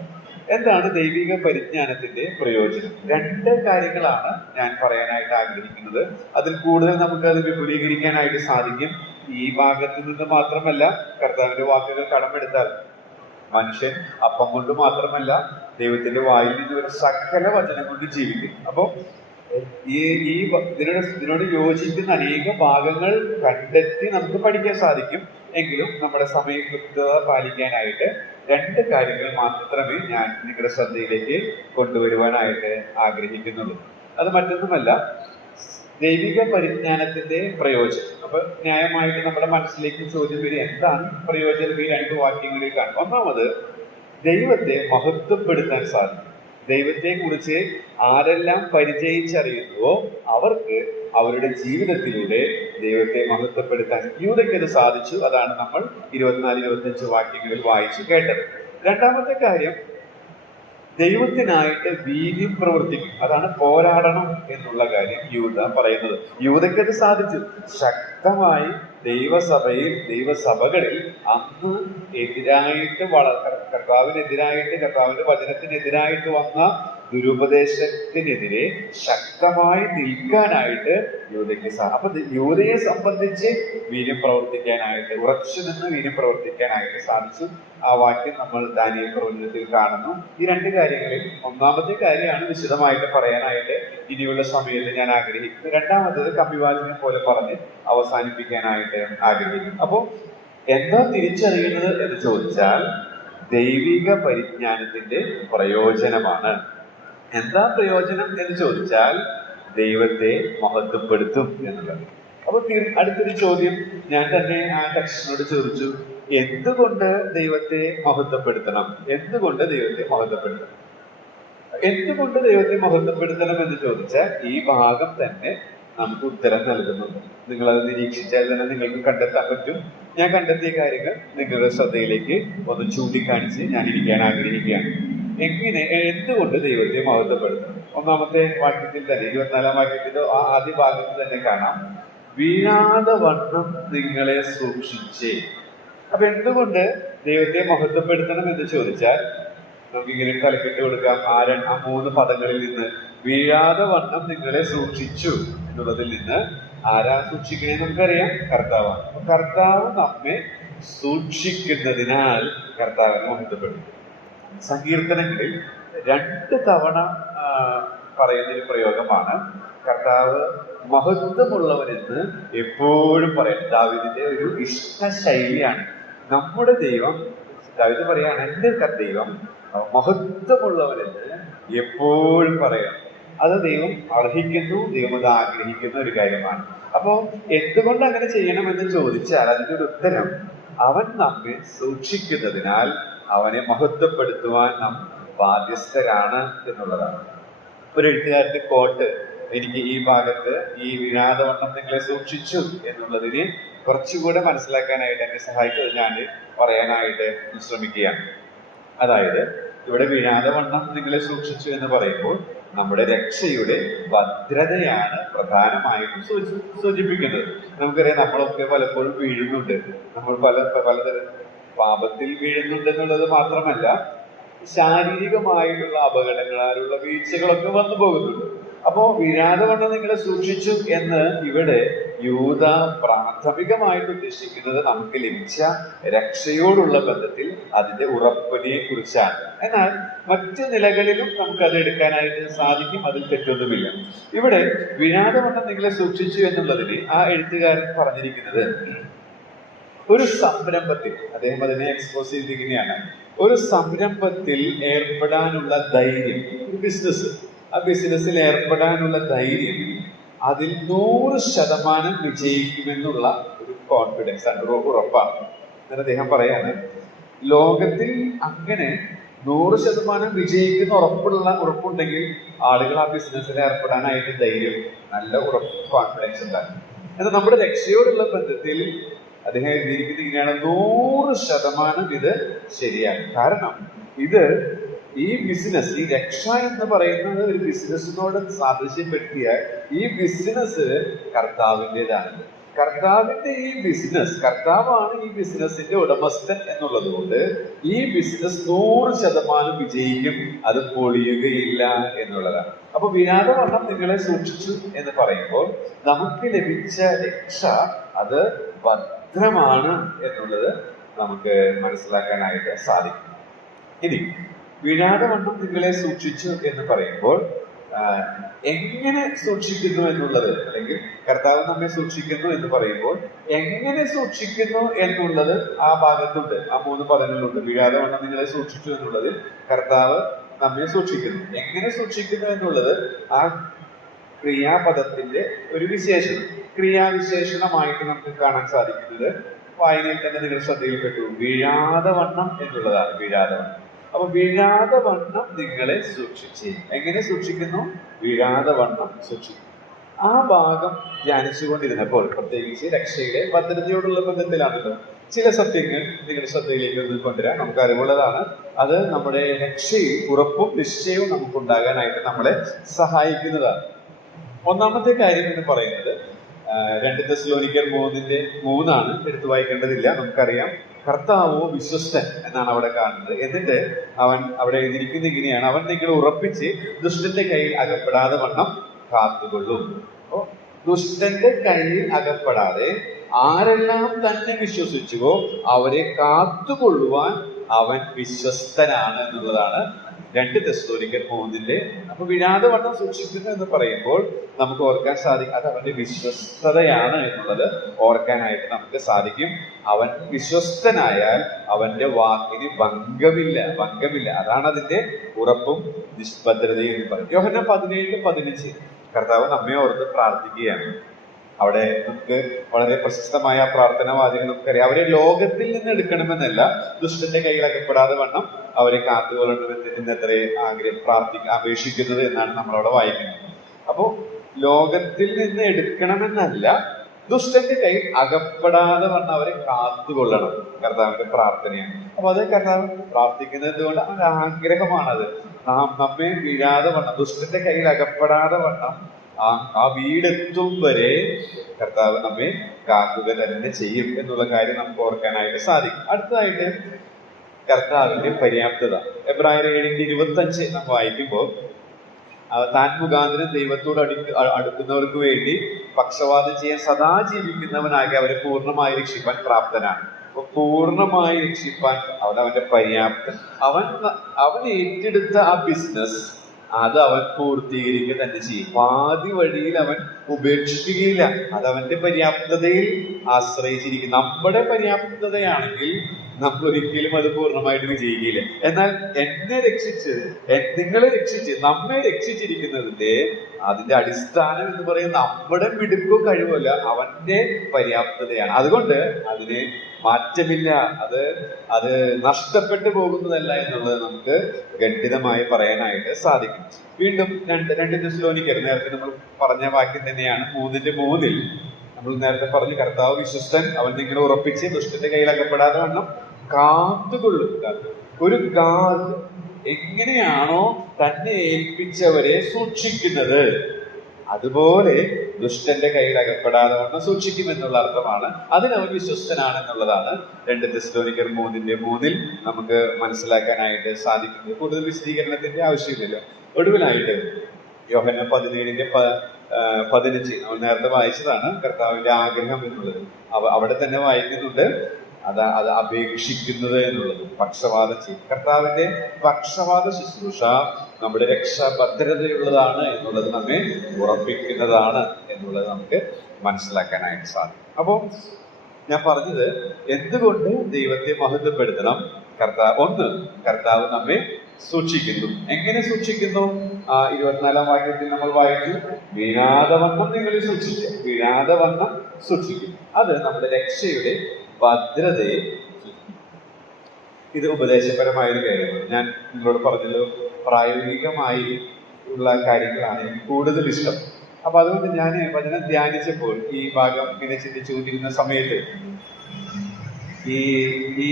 എന്താണ് ദൈവിക പരിജ്ഞാനത്തിന്റെ പ്രയോജനം? 2 കാര്യങ്ങളാണ് ഞാൻ പറയാനായിട്ട് ആഗ്രഹിക്കുന്നത്. അതിൽ കൂടുതൽ നമുക്കത് വിപുലീകരിക്കാനായിട്ട് സാധിക്കും. ഈ ഭാഗത്ത് നിന്ന് മാത്രമല്ല, കർത്താവിന്റെ വാക്കുകൾ കടമെടുത്താൽ മനുഷ്യൻ അപ്പം കൊണ്ട് മാത്രമല്ല ദൈവത്തിന്റെ വായിൽ നിന്ന് ഒരു സകല വചനം കൊണ്ട് ജീവിക്കും. അപ്പൊ ഇതിനോട് യോജിക്കുന്ന അനേക ഭാഗങ്ങൾ കണ്ടെത്തി നമുക്ക് പഠിക്കാൻ സാധിക്കും. എങ്കിലും നമ്മുടെ സമയകൃത്യത പാലിക്കാനായിട്ട് രണ്ട് കാര്യങ്ങൾ മാത്രമേ ഞാൻ നിങ്ങളുടെ ശ്രദ്ധയിലേക്ക് കൊണ്ടുവരുവാനായിട്ട് ആഗ്രഹിക്കുന്നുള്ളൂ. അത് മറ്റൊന്നുമല്ല, ദൈവിക പരിജ്ഞാനത്തിന്റെ പ്രയോജനം. അപ്പൊ ന്യായമായിട്ട് നമ്മുടെ മനസ്സിലേക്ക് ചോദ്യം വരിക, എന്താണ് പ്രയോജനം ഈ രണ്ട് വാക്യങ്ങളിൽ കാണും? ഒന്നാമത്, ദൈവത്തെ മഹത്വപ്പെടുത്താൻ സാധിക്കും. ദൈവത്തെ കുറിച്ച് ആരെല്ലാം പരിചയിച്ചറിയുന്നുവോ അവർക്ക് അവരുടെ ജീവിതത്തിലൂടെ ദൈവത്തെ മഹത്വപ്പെടുത്താൻ യൂദയ്ക്ക് അത് സാധിച്ചു. അതാണ് നമ്മൾ 24-25 വാക്യങ്ങളിൽ വായിച്ചു കേട്ടത്. രണ്ടാമത്തെ കാര്യം, ദൈവത്തിനായിട്ട് വീര്യം പ്രവർത്തിക്കും. അതാണ് പോരാടണം എന്നുള്ള കാര്യം യൂദ പറയുന്നത്. യൂദയ്ക്ക് അത് സാധിച്ചു. ശക്തമായി ദൈവസഭയിൽ, ദൈവസഭകളിൽ അന്ന് എതിരായിട്ട് കർത്താവിനെതിരായിട്ട്, കർത്താവിന്റെ വചനത്തിനെതിരായിട്ട് വന്ന ദുരുപദേശത്തിനെതിരെ ശക്തമായി നിൽക്കാനായിട്ട് യൂദയ്ക്ക് അപ്പൊ യൂദയെ സംബന്ധിച്ച് വീര്യം പ്രവർത്തിക്കാനായിട്ട്, ഉറച്ചു നിന്ന് വീര്യം പ്രവർത്തിക്കാനായിട്ട് സാധിച്ചു. ആ വാക്യം നമ്മൾ ദാനിയേൽ പ്രവചനത്തിൽ കാണുന്നു. ഈ രണ്ട് കാര്യങ്ങളിൽ ഒന്നാമത്തെ കാര്യമാണ് വിശദമായിട്ട് പറയാനായിട്ട് ഇനിയുള്ള സമയത്ത് ഞാൻ ആഗ്രഹിക്കുന്നത്. രണ്ടാമത്തത് കമ്പിവാചകം പോലെ പറഞ്ഞ് അവസാനിപ്പിക്കാനായിട്ട് ആഗ്രഹിക്കുന്നു. അപ്പോ എന്താ തിരിച്ചറിയുന്നത് എന്ന് ചോദിച്ചാൽ, ദൈവിക പരിജ്ഞാനത്തിന്റെ പ്രയോജനമാണ്. എന്താ പ്രയോജനം എന്ന് ചോദിച്ചാൽ, ദൈവത്തെ മഹത്വപ്പെടുത്തും എന്നുള്ളത്. അപ്പൊ അടുത്തൊരു ചോദ്യം ഞാൻ തന്നെ ആ ടെക്സ്റ്റിനോട് ചോദിച്ചു, എന്തുകൊണ്ട് ദൈവത്തെ മഹത്വപ്പെടുത്തണം? എന്തുകൊണ്ട് ദൈവത്തെ മഹത്വപ്പെടുത്തണം? എന്തുകൊണ്ട് ദൈവത്തെ മഹത്വപ്പെടുത്തണം എന്ന് ചോദിച്ചാൽ ഈ ഭാഗം തന്നെ നമുക്ക് ഉത്തരം നൽകുന്നുണ്ട്. നിങ്ങളത് നിരീക്ഷിച്ചാൽ തന്നെ നിങ്ങൾക്ക് കണ്ടെത്താൻ പറ്റും. ഞാൻ കണ്ടെത്തിയ കാര്യങ്ങൾ നിങ്ങളുടെ ശ്രദ്ധയിലേക്ക് ഒന്ന് ചൂണ്ടിക്കാണിച്ച് ഞാൻ ഇരിക്കാൻ ആഗ്രഹിക്കുകയാണ്. എന്തുകൊണ്ട് ദൈവത്തെ മഹത്വപ്പെടുത്തണം? ഒന്നാമത്തെ വാക്യത്തിൽ തന്നെ, 24-ാം വാക്യത്തിന്റെ ആദ്യ ഭാഗത്ത് തന്നെ കാണാം, വീഴാതെ വണ്ണം നിങ്ങളെ സൂക്ഷിച്ചേ. അപ്പൊ എന്തുകൊണ്ട് ദൈവത്തെ മഹത്വപ്പെടുത്തണം എന്ന് ചോദിച്ചാൽ നമുക്കിങ്ങനെ തലക്കെട്ട് കൊടുക്കാം. ആ 3 പദങ്ങളിൽ നിന്ന്, വീഴാതെ വണ്ണം നിങ്ങളെ സൂക്ഷിച്ചു എന്നുള്ളതിൽ നിന്ന് ആരാ സൂക്ഷിക്കണേ നമുക്കറിയാം, കർത്താവാണ്. അപ്പൊ കർത്താവ് നമ്മെ സൂക്ഷിക്കുന്നതിനാൽ കർത്താവിനെ മഹത്വപ്പെടുത്തും. സങ്കീർത്തനങ്ങളിൽ 2 തവണ പറയുന്നൊരു പ്രയോഗമാണ് കർത്താവ് മഹത്വമുള്ളവനെന്ന് എപ്പോഴും പറയാം. ദാവീദിന്റെ ഒരു ഇഷ്ട ശൈലിയാണ്. നമ്മുടെ ദൈവം, ദാവീദ് പറയാണ്, എന്റെ ദൈവം മഹത്വമുള്ളവനെന്ന് എപ്പോഴും പറയാം. അത് ദൈവം അർഹിക്കുന്നു, ദൈവം അത് ആഗ്രഹിക്കുന്ന ഒരു കാര്യമാണ്. അപ്പോ എന്തുകൊണ്ട് അങ്ങനെ ചെയ്യണമെന്ന് ചോദിച്ചാൽ അതിന്റെ ഒരു ഉത്തരം, അവൻ നമ്മെ സൂക്ഷിക്കുന്നതിനാൽ അവനെ മഹത്വപ്പെടുത്തുവാൻ നാം ബാധ്യസ്ഥരാണ് എന്നുള്ളതാണ്. ഒരു എഴുത്തുകാരന്റെ കോട്ട് എനിക്ക് ഈ ഭാഗത്ത്, ഈ വീഴാതെ വണ്ണം നിങ്ങളെ സൂക്ഷിച്ചു എന്നുള്ളതിന് കുറച്ചുകൂടെ മനസ്സിലാക്കാനായിട്ട് എന്നെ സഹായിച്ചത് ഞാൻ പറയാനായിട്ട് ശ്രമിക്കുകയാണ്. അതായത് ഇവിടെ വീഴാതെ വണ്ണം നിങ്ങളെ സൂക്ഷിച്ചു എന്ന് പറയുമ്പോൾ നമ്മുടെ രക്ഷയുടെ ഭദ്രതയാണ് പ്രധാനമായിട്ടും സൂചിപ്പിക്കുന്നത്. നമുക്കറിയാം, നമ്മളൊക്കെ പലപ്പോഴും വീഴുന്നുണ്ട്. നമ്മൾ പലതരം പാപത്തിൽ വീഴുന്നുണ്ട് എന്നുള്ളത് മാത്രമല്ല, ശാരീരികമായിട്ടുള്ള അപകടങ്ങളാലുള്ള വീഴ്ചകളൊക്കെ വന്നു പോകുന്നുണ്ട്. അപ്പോ വീഴാതെ വണ്ണം നിങ്ങളെ സൂക്ഷിച്ചു എന്ന് ഇവിടെ യൂദ പ്രാഥമികമായിട്ട് ഉദ്ദേശിക്കുന്നത് നമുക്ക് ലഭിച്ച രക്ഷയോടുള്ള ബന്ധത്തിൽ അതിന്റെ ഉറപ്പിനെ കുറിച്ചാണ്. എന്നാൽ മറ്റു നിലകളിലും നമുക്ക് അത് എടുക്കാനായിട്ട് സാധിക്കും, അതിൽ തെറ്റൊന്നുമില്ല. ഇവിടെ വീഴാതെ വണ്ണം നിങ്ങളെ സൂക്ഷിച്ചു എന്നുള്ളതിന് ആ എഴുത്തുകാരൻ പറഞ്ഞിരിക്കുന്നത്, ഒരു സംരംഭത്തിൽ, അദ്ദേഹം അതിനെ എക്സ്പോസ് ചെയ്തിരിക്കുകയാണ്, ഒരു സംരംഭത്തിൽ ഏർപ്പെടാനുള്ള ധൈര്യം, ഒരു ബിസിനസ്, ആ ബിസിനസ്സിൽ ഏർപ്പെടാനുള്ള ധൈര്യം അതിൽ 100% വിജയിക്കുമെന്നുള്ള ഒരു കോൺഫിഡൻസ് ആണ്, ഉറപ്പാണ്. എന്നാൽ അദ്ദേഹം പറയാണ്, ലോകത്തിൽ അങ്ങനെ 100% വിജയിക്കുന്ന ഉറപ്പുണ്ടെങ്കിൽ ആളുകൾ ആ ബിസിനസ്സിൽ ഏർപ്പെടാനായിട്ട് ധൈര്യം, നല്ല കോൺഫിഡൻസ് ഉണ്ടാകും. എന്നാൽ നമ്മുടെ രക്ഷയോടുള്ള ബന്ധത്തിൽ അദ്ദേഹം എഴുതിയിരിക്കുന്നത് ഇങ്ങനെയാണ്, 100% ഇത് ശരിയാണ്. കാരണം ഇത്, ഈ ബിസിനസ്, ഈ രക്ഷ എന്ന് പറയുന്നത് ഒരു ബിസിനസ്സിനോട് സാദൃശ്യപ്പെടുത്തിയാൽ ഈ ബിസിനസ് കർത്താവിൻ്റെതാണ്. കർത്താവിന്റെ ഈ ബിസിനസ്, കർത്താവാണ് ഈ ബിസിനസിന്റെ ഉടമസ്ഥൻ എന്നുള്ളത് കൊണ്ട് ഈ ബിസിനസ് 100% വിജയിക്കും, അത് പൊളിയുകയില്ല എന്നുള്ളതാണ്. അപ്പൊ വീഴാതെ വണ്ണം നിങ്ങളെ സൂക്ഷിച്ചു എന്ന് പറയുമ്പോൾ നമുക്ക് ലഭിച്ച രക്ഷ അത് ഭദ്രമാണ് എന്നുള്ളത് നമുക്ക് മനസ്സിലാക്കാനായിട്ട് സാധിക്കും. ഇനി വീഴാതെ വണ്ണം നിങ്ങളെ സൂക്ഷിച്ചു എന്ന് പറയുമ്പോൾ എങ്ങനെ സൂക്ഷിക്കുന്നു എന്നുള്ളത്, അല്ലെങ്കിൽ കർത്താവ് നമ്മെ സൂക്ഷിക്കുന്നു എന്ന് പറയുമ്പോൾ എങ്ങനെ സൂക്ഷിക്കുന്നു എന്നുള്ളത് ആ ഭാഗത്തുണ്ട്, ആ 3 പദങ്ങളിലുണ്ട്. വീഴാതെ വണ്ണം നിങ്ങളെ സൂക്ഷിച്ചു എന്നുള്ളതിൽ കർത്താവ് നമ്മെ സൂക്ഷിക്കുന്നു. എങ്ങനെ സൂക്ഷിക്കുന്നു എന്നുള്ളത് ആ ക്രിയാപദത്തിന്റെ ഒരു വിശേഷണം, ക്രിയാവിശേഷണമായിട്ട് നമുക്ക് കാണാൻ സാധിക്കുന്നത് വായനയിൽ തന്നെ നിങ്ങൾ ശ്രദ്ധയിൽപ്പെട്ടു. വീഴാതെ വണ്ണം എന്നുള്ളതാണ്. വീഴാതെ വണ്ണം. അപ്പൊ വീഴാതെ വണ്ണം നിങ്ങളെ സൂക്ഷിച്ച്. എങ്ങനെ സൂക്ഷിക്കുന്നു? വീഴാതെ വണ്ണം സൂക്ഷിക്കുന്നു. ആ ഭാഗം ധ്യാനിച്ചുകൊണ്ടിരുന്നപ്പോൾ, പ്രത്യേകിച്ച് രക്ഷയുടെ ഭദ്രതയോടുള്ള ബന്ധത്തിലാണല്ലോ, ചില സത്യങ്ങൾ നിങ്ങളുടെ ശ്രദ്ധയിലേക്ക് കൊണ്ടുവരാൻ നമുക്ക് അറിവുള്ളതാണ്. അത് നമ്മുടെ രക്ഷയിൽ ഉറപ്പും നിശ്ചയവും നമുക്കുണ്ടാകാനായിട്ട് നമ്മളെ സഹായിക്കുന്നതാണ്. ഒന്നാമത്തെ കാര്യം എന്ന് പറയുന്നത് 2 തെസ്സലോനിക്കർ 3:3 എടുത്തു വായിക്കേണ്ടതില്ല, നമുക്കറിയാം. കർത്താവോ വിശ്വസ്തൻ എന്നാണ് അവിടെ കാണുന്നത്. എന്നിട്ട് അവൻ അവിടെ എഴുതിയിരിക്കുന്നത് ഇങ്ങനെയാണ്: അവൻ നിങ്ങളെ ഉറപ്പിച്ച് ദുഷ്ടന്റെ കയ്യിൽ അകപ്പെടാതെ വണ്ണം കാത്തുകൊള്ളും. അപ്പോ ദുഷ്ടന്റെ കയ്യിൽ അകപ്പെടാതെ ആരെല്ലാം തന്നെ വിശ്വസിച്ചുവോ അവരെ കാത്തുകൊള്ളുവാൻ അവൻ വിശ്വസ്തനാണ് എന്നുള്ളതാണ് 2 തെസ്സലോനിക്കർ 3. അപ്പൊ വീഴാതെ വണ്ണം സൂക്ഷിക്കുന്നു എന്ന് പറയുമ്പോൾ നമുക്ക് ഓർക്കാൻ സാധിക്കും അത് അവന്റെ വിശ്വസ്തതയാണ് എന്നുള്ളത് ഓർക്കാനായിട്ട് നമുക്ക് സാധിക്കും. അവൻ വിശ്വസ്തനായാൽ അവന്റെ വാക്കിന് ഭംഗമില്ല. അതാണ് അതിന്റെ ഉറപ്പും നിഷ്ഭദ്രതയും എന്ന് പറയും. യോഹന്നാൻ 17:15 കർത്താവ് നമ്മെ ഓർത്ത് പ്രാർത്ഥിക്കുകയാണ്. അവിടെ നമുക്ക് വളരെ പ്രശസ്തമായ പ്രാർത്ഥനാ വാചകം നമുക്കറിയാം. അവരെ ലോകത്തിൽ നിന്ന് എടുക്കണമെന്നല്ല, ദുഷ്ടന്റെ കയ്യിൽ അകപ്പെടാതെ വണ്ണം അവരെ കാത്തുകൊള്ളണമെന്ന് എത്രേ അപേക്ഷിക്കുന്നത് എന്നാണ് നമ്മളവിടെ വായിക്കുന്നത്. അപ്പോ ലോകത്തിൽ നിന്ന് എടുക്കണമെന്നല്ല, ദുഷ്ടന്റെ കയ്യിൽ അകപ്പെടാതെ വണ്ണം അവരെ കാത്തുകൊള്ളണം കർത്താവിന്റെ പ്രാർത്ഥനയാണ്. അപ്പൊ അത് കർത്താവ് പ്രാർത്ഥിക്കുന്നത് എന്തുകൊണ്ട്? അവന്റെ ആഗ്രഹമാണത്. നമ്മെ വീഴാതെ വണ്ണം, ദുഷ്ടന്റെ കയ്യിൽ അകപ്പെടാതെ വണ്ണം ആ വീടെത്തും വരെ കർത്താവ് നമ്മെ കാക്കുക തന്നെ ചെയ്യും എന്നുള്ള കാര്യം നമുക്ക് ഓർക്കാനായിട്ട് സാധിക്കും. അടുത്തതായിട്ട് കർത്താവിന്റെ പര്യാപ്തത. എബ്രായർ 7:25 നമ്മൾ വായിക്കുമ്പോൾ താൻ മുഖാന്തരം ദൈവത്തോട് അടുക്കുന്നവർക്ക് വേണ്ടി പക്ഷവാദം ചെയ്യാൻ സദാ ജീവിക്കുന്നവനാകെ അവരെ പൂർണ്ണമായി രക്ഷിപ്പാൻ പ്രാപ്തനാണ്. അപ്പൊ പൂർണ്ണമായി രക്ഷിപ്പാൻ അവന്റെ പര്യാപ്തൻ. അവൻ ഏറ്റെടുത്ത ആ ബിസിനസ് അത് അവൻ പൂർത്തീകരിക്കുക തന്നെ ചെയ്യും. പാതി വഴിയിൽ അവൻ ഉപേക്ഷിക്കുകയില്ല. അത് അവന്റെ പര്യാപ്തതയിൽ ആശ്രയിച്ചിരിക്കും. നമ്മുടെ പര്യാപ്തതയാണെങ്കിൽ നമ്മൾ ഒരിക്കലും അത് പൂർണ്ണമായിട്ട് വിജയിക്കില്ല. എന്നാൽ നിങ്ങളെ രക്ഷിച്ച് നമ്മെ രക്ഷിച്ചിരിക്കുന്നതിന്റെ അതിന്റെ അടിസ്ഥാനം എന്ന് പറയുന്നത് നമ്മുടെ മിടുക്കോ കഴിവല്ല, അവന്റെ പര്യാപ്തതയാണ്. അതുകൊണ്ട് അതിന് മാറ്റമില്ല, അത് നഷ്ടപ്പെട്ടു പോകുന്നതല്ല എന്നുള്ളത് നമുക്ക് ഖണ്ഡിതമായി പറയാനായിട്ട് സാധിക്കും. വീണ്ടും 2 തെസ്സലോനിക്കർ നേരത്തെ നമ്മൾ പറഞ്ഞ വാക്യം തന്നെയാണ്. 3:3 നമ്മൾ നേരത്തെ പറഞ്ഞു, കർത്താവ് വിശ്വസ്തൻ, അവൻ നിങ്ങളെ ഉറപ്പിച്ച് ദുഷ്ടന്റെ കയ്യിൽ അകപ്പെടാതെ വണ്ണം കാത്തുകൊള്ളും. ഒരു ഗാർഡ് എങ്ങനെയാണോ തന്നെ ഏൽപ്പിച്ചവരെ സൂക്ഷിക്കുന്നത്, അതുപോലെ ദുഷ്ടന്റെ കയ്യിൽ അകപ്പെടാതെ വണ്ണം സൂക്ഷിക്കുമെന്നുള്ള അർത്ഥമാണ്. അതിനവൻ വിശ്വസ്തനാണെന്നുള്ളതാണ് 2 തെസ്സലോനിക്കർ 3:3 നമുക്ക് മനസ്സിലാക്കാനായിട്ട് സാധിക്കുന്നത്. കൂടുതൽ വിശദീകരണത്തിന്റെ ആവശ്യമില്ലല്ലോ. ഒടുവിലായിട്ട് യോഹന്നാൻ 17:15 നമ്മൾ നേരത്തെ വായിച്ചതാണ് കർത്താവിന്റെ ആഗ്രഹം എന്നുള്ളത്. അവിടെ തന്നെ വായിക്കുന്നുണ്ട് അത് അപേക്ഷിക്കുന്നത് എന്നുള്ളത്, പക്ഷവാദം ചെയ്യും. കർത്താവിന്റെ പക്ഷവാദ ശുശ്രൂഷ നമ്മുടെ രക്ഷാഭദ്രതയുള്ളതാണ് എന്നുള്ളത് നമ്മെ ഉറപ്പിക്കുന്നതാണ് എന്നുള്ളത് നമുക്ക് മനസ്സിലാക്കാനായിട്ട് സാധിക്കും. അപ്പോൾ ഞാൻ പറഞ്ഞത്, എന്തുകൊണ്ട് ദൈവത്തെ മഹത്വപ്പെടുത്തണം? കർത്താവ് നമ്മെ സൂക്ഷിക്കുന്നു. എങ്ങനെ സൂക്ഷിക്കുന്നു? 24-ാം വാക്യത്തിൽ നമ്മൾ വായിച്ചു, വീഴാതെ വണ്ണം നിങ്ങളെ സൂക്ഷിക്കും. അത് നമ്മുടെ രക്ഷയുടെ ഭദ്രതയെ. ഇത് ഉപദേശപരമായ ഒരു കാര്യമാണ്. ഞാൻ നിങ്ങളോട് പറഞ്ഞത് പ്രായോഗികമായി ഉള്ള കാര്യങ്ങളാണ് എനിക്ക് കൂടുതൽ ഇഷ്ടം. അപ്പൊ അതുകൊണ്ട് ഞാൻ വചനം ധ്യാനിച്ചപ്പോൾ ഈ ഭാഗം ഇങ്ങനെ ചിന്തിച്ചുകൊണ്ടിരുന്ന സമയത്ത് ഈ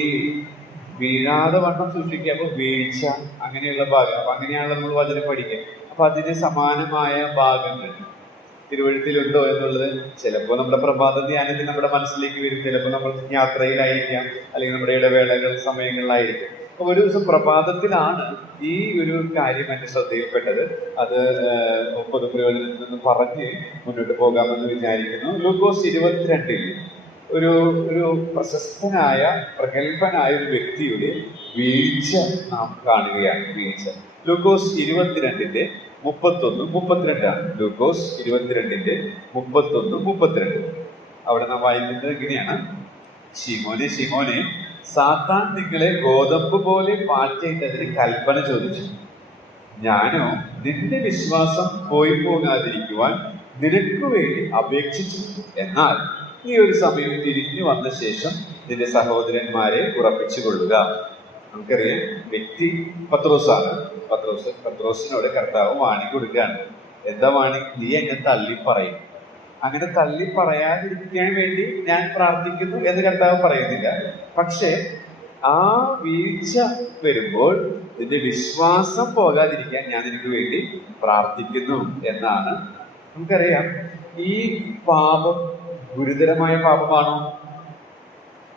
വീഴാതെ വണ്ണം സൂക്ഷിക്കുക, അപ്പൊ വീഴ്ച അങ്ങനെയുള്ള ഭാഗം, അപ്പൊ അങ്ങനെയാണല്ലോ നമ്മൾ വചനം പഠിക്കുക. അപ്പൊ അതിന് സമാനമായ ഭാഗങ്ങൾ തിരുവഴുത്തിലുണ്ടോ എന്നുള്ളത് ചിലപ്പോൾ നമ്മുടെ പ്രഭാത ധ്യാനത്തിൽ നമ്മുടെ മനസ്സിലേക്ക് വരും. ചിലപ്പോൾ നമ്മൾ യാത്രയിലായിരിക്കാം, അല്ലെങ്കിൽ നമ്മുടെ ഇടവേളകൾ സമയങ്ങളിലായിരിക്കും. അപ്പൊ ഒരു ദിവസം പ്രഭാതത്തിലാണ് ഈ ഒരു കാര്യം എന്റെ ശ്രദ്ധയിൽപ്പെട്ടത്. അത് പൊതുപ്രയോജനത്തിൽ നിന്ന് പറഞ്ഞ് മുന്നോട്ട് പോകാമെന്ന് വിചാരിക്കുന്നു. ലൂക്കോസ് 22 ഒരു പ്രശസ്തനായ പ്രഗത്ഭനായ ഒരു വ്യക്തിയുടെ വീഴ്ച നാം കാണുകയാണ്. വീഴ്ച ലൂക്കോസ് 22:31-32 ലൂക്കോസ് 22:31-32. അവിടെ നാം വായിക്കുന്നത് ഇങ്ങനെയാണ്: ശിമോനെ ശിമോനെ, സാത്താൻ നിങ്ങളെ ഗോതമ്പ് പോലെ പാറ്റയിട്ടതിന് കൽപ്പന ചോദിച്ചു. ഞാനോ നിന്റെ വിശ്വാസം പോയി പോകാതിരിക്കുവാൻ നിനക്ക് വേണ്ടി അപേക്ഷിച്ചു. എന്നാൽ നീ ഒരു സമയം തിരിഞ്ഞു വന്ന ശേഷം നിന്റെ സഹോദരന്മാരെ ഉറപ്പിച്ചു കൊള്ളുക. നമുക്കറിയാം, വ്യക്തി പത്രോസാണ്. പത്രോസിനോട് കർത്താവ് വാണി കൊടുക്കുകയാണ്. എന്താ വാണി? നീ എന്നെ തള്ളി പറയും. അങ്ങനെ തള്ളി പറയാതിരിക്കാൻ വേണ്ടി ഞാൻ പ്രാർത്ഥിക്കുന്നു എന്ന് കർത്താവ് പറയുന്നില്ല. പക്ഷേ ആ വീഴ്ച വരുമ്പോൾ നിന്റെ വിശ്വാസം പോകാതിരിക്കാൻ ഞാൻ നിനക്ക് വേണ്ടി പ്രാർത്ഥിക്കുന്നു എന്നാണ്. നമുക്കറിയാം, ഈ പാപം ഗുരുതരമായ പാപമാണോ?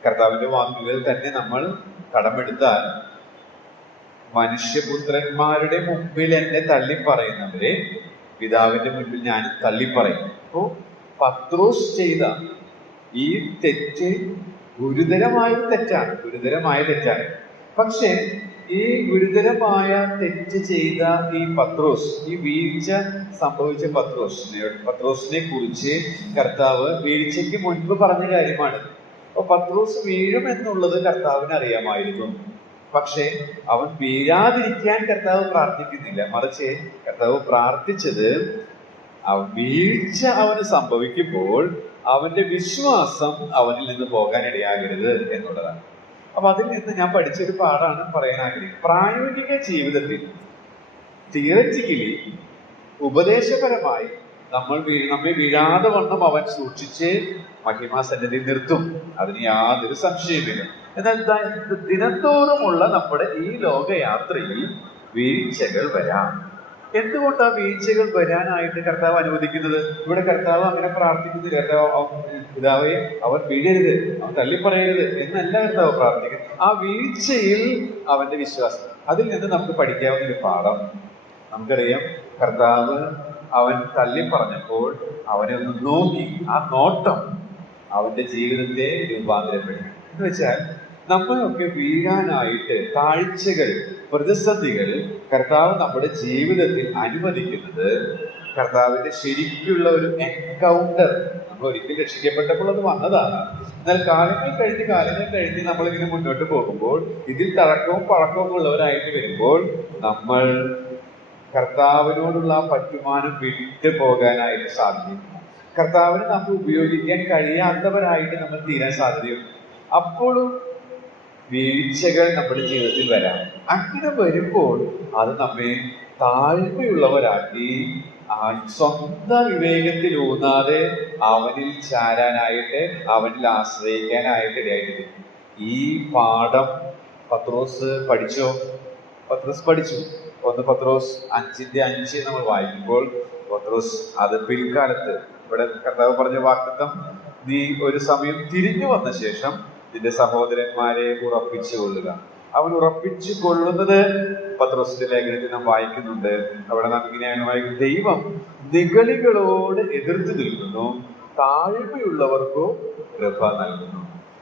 കർത്താവിന്റെ വാക്കുകൾ തന്നെ നമ്മൾ കടമെടുത്താൽ, മനുഷ്യപുത്രന്മാരുടെ മുമ്പിൽ എന്നെ തള്ളിപ്പറയുന്നവരെ പിതാവിന്റെ മുൻപിൽ ഞാൻ തള്ളിപ്പറയും. അപ്പോ പത്രോസ് ചെയ്ത ഈ തെറ്റ് ഗുരുതരമായ തെറ്റാണ്. പക്ഷെ ഈ ഗുരുതരമായ തെറ്റ് ചെയ്ത ഈ പത്രോസ്, ഈ വീഴ്ച സംഭവിച്ച പത്രോസിനെ കുറിച്ച് കർത്താവ് വീഴ്ചയ്ക്ക് മുൻപ് പറഞ്ഞ കാര്യമാണ്. അപ്പൊ പത്രോസ് വീഴുമെന്നുള്ളത് കർത്താവിന് അറിയാമായിരുന്നു. പക്ഷെ അവൻ വീഴാതിരിക്കാൻ കർത്താവ് പ്രാർത്ഥിക്കുന്നില്ല. മറിച്ച് കർത്താവ് പ്രാർത്ഥിച്ചത് വീഴ്ച അവന് സംഭവിക്കുമ്പോൾ അവന്റെ വിശ്വാസം അവനിൽ നിന്ന് പോകാൻ ഇടയാകരുത് എന്നുള്ളതാണ്. അപ്പൊ അതിൽ നിന്ന് ഞാൻ പഠിച്ചൊരു പാഠമാണ് പറയാൻ ആഗ്രഹിക്കുന്നത്. പ്രായോഗിക ജീവിതത്തിൽ തിയററ്റിക്കലി, ഉപദേശപരമായി നമ്മെ വീഴാതെ വണ്ണം അവൻ സൂക്ഷിച്ച് മഹിമാസന്നിധി നിർത്തും. അതിന് യാതൊരു സംശയമില്ല. എന്നാൽ ദിനത്തോറുമുള്ള നമ്മുടെ ഈ ലോകയാത്രയിൽ വീഴ്ചകൾ വരാം. എന്തുകൊണ്ടാ വീഴ്ചകൾ വരാനായിട്ട് കർത്താവ് അനുവദിക്കുന്നത്? ഇവിടെ കർത്താവ് അങ്ങനെ പ്രാർത്ഥിക്കുന്നില്ല. പിതാവേ, അവൻ വീഴരുത്, അവൻ തള്ളിപ്പറയരുത് എന്നല്ല കർത്താവ് പ്രാർത്ഥിക്കുന്നത്. ആ വീഴ്ചയിൽ അവന്റെ വിശ്വാസം, അതിൽ നിന്ന് നമുക്ക് പഠിക്കാവുന്ന ഒരു പാഠം. നമുക്കറിയാം, കർത്താവ് അവൻ തള്ളിപ്പറഞ്ഞപ്പോൾ അവനെ ഒന്ന് നോക്കി. ആ നോട്ടം അവന്റെ ജീവിതത്തെ രൂപാന്തരപ്പെടുത്തി. എന്ന് വെച്ചാൽ നമ്മളൊക്കെ വീഴാനായിട്ട് താഴ്ചകൾ, പ്രതിസന്ധികൾ കർത്താവ് നമ്മുടെ ജീവിതത്തിൽ അനുവദിക്കുന്നത് കർത്താവിന്റെ ശരിക്കുള്ള ഒരു എൻകൗണ്ടർ. നമ്മൾ ഒരിക്കൽ രക്ഷിക്കപ്പെട്ടപ്പോൾ അത് വന്നതാണ്. എന്നാൽ കാലങ്ങൾ കഴിഞ്ഞ് നമ്മളിങ്ങനെ മുന്നോട്ട് പോകുമ്പോൾ, ഇതിൽ തഴക്കവും പഴക്കവും ഉള്ളവരായിട്ട് വരുമ്പോൾ നമ്മൾ കർത്താവിനോടുള്ള ആ പറ്റുമാനം വിട്ടു പോകാനായിട്ട് സാധ്യതയുണ്ട്. കർത്താവിന് നമ്മൾ ഉപയോഗിക്കാൻ കഴിയാത്തവരായിട്ട് നമ്മൾ തീരാൻ സാധ്യതയുണ്ട്. അപ്പോഴും വീഴ്ചകൾ നമ്മുടെ ജീവിതത്തിൽ വരാം. അങ്ങനെ വരുമ്പോൾ അത് നമ്മെ താഴ്മയുള്ളവരാക്കി സ്വന്തം വിവേകത്തിൽ ഊന്നാതെ അവനിൽ ചാരാനായിട്ട്, അവനിൽ ആശ്രയിക്കാനായിട്ട് ഇടയായിട്ട്. ഈ പാഠം പത്രോസ് പഠിച്ചോ? പത്രോസ് പഠിച്ചു. 1 പത്രോസ് 5:5 നമ്മൾ വായിക്കുമ്പോൾ പത്രോസ് അത് പിൽക്കാലത്ത്, ഇവിടെ കർത്താവ് പറഞ്ഞ വാഗ്ദത്തം, നീ ഒരു സമയം തിരിഞ്ഞു വന്ന ശേഷം നിന്റെ സഹോദരന്മാരെ ഉറപ്പിച്ചു കൊള്ളുക. അവൻ ഉറപ്പിച്ചു കൊള്ളുന്നത് പത്രോസിന്റെ ലേഖനത്തിൽ നാം വായിക്കുന്നുണ്ട്. അവിടെ നാം ഇങ്ങനെയാണ് വായിക്കുന്നത്: ദൈവം നിഗളികളോട് എതിർത്ത് നിൽക്കുന്നു, താഴ്മയുള്ളവർക്കോ കൃപ നൽകുന്നു.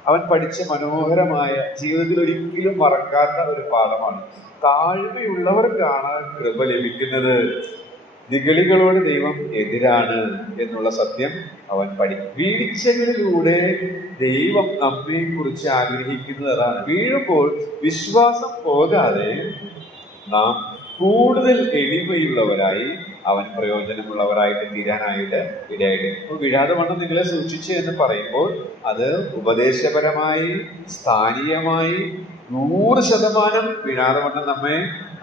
അവൻ പഠിച്ച മനോഹരമായ, ജീവിതത്തിൽ ഒരിക്കലും മറക്കാത്ത ഒരു പാഠമാണ്. താഴ്മയുള്ളവർക്കാണ് കൃപ ലഭിക്കുന്നത്. നിഗളികളോട് ദൈവം എതിരാണ് എന്നുള്ള സത്യം അവൻ പഠിക്കും. വീഴ്ചകളിലൂടെ ദൈവം നമ്മെ കുറിച്ച് ആഗ്രഹിക്കുന്നത് അതാണ്. വീഴുമ്പോൾ വിശ്വാസം പോകാതെ നാം കൂടുതൽ എളിമയുള്ളവരായി, അവൻ പ്രയോജനമുള്ളവരായിട്ട് തീരാനായിട്ട് ഇടയായിട്ട്. അപ്പോൾ വീഴാതെ വണ്ണം നിങ്ങളെ സൂക്ഷിച്ചു എന്ന് പറയുമ്പോൾ അത് ഉപദേശപരമായി, സ്ഥാനീയമായി 100% വീഴാതെ വണ്ണം നമ്മെ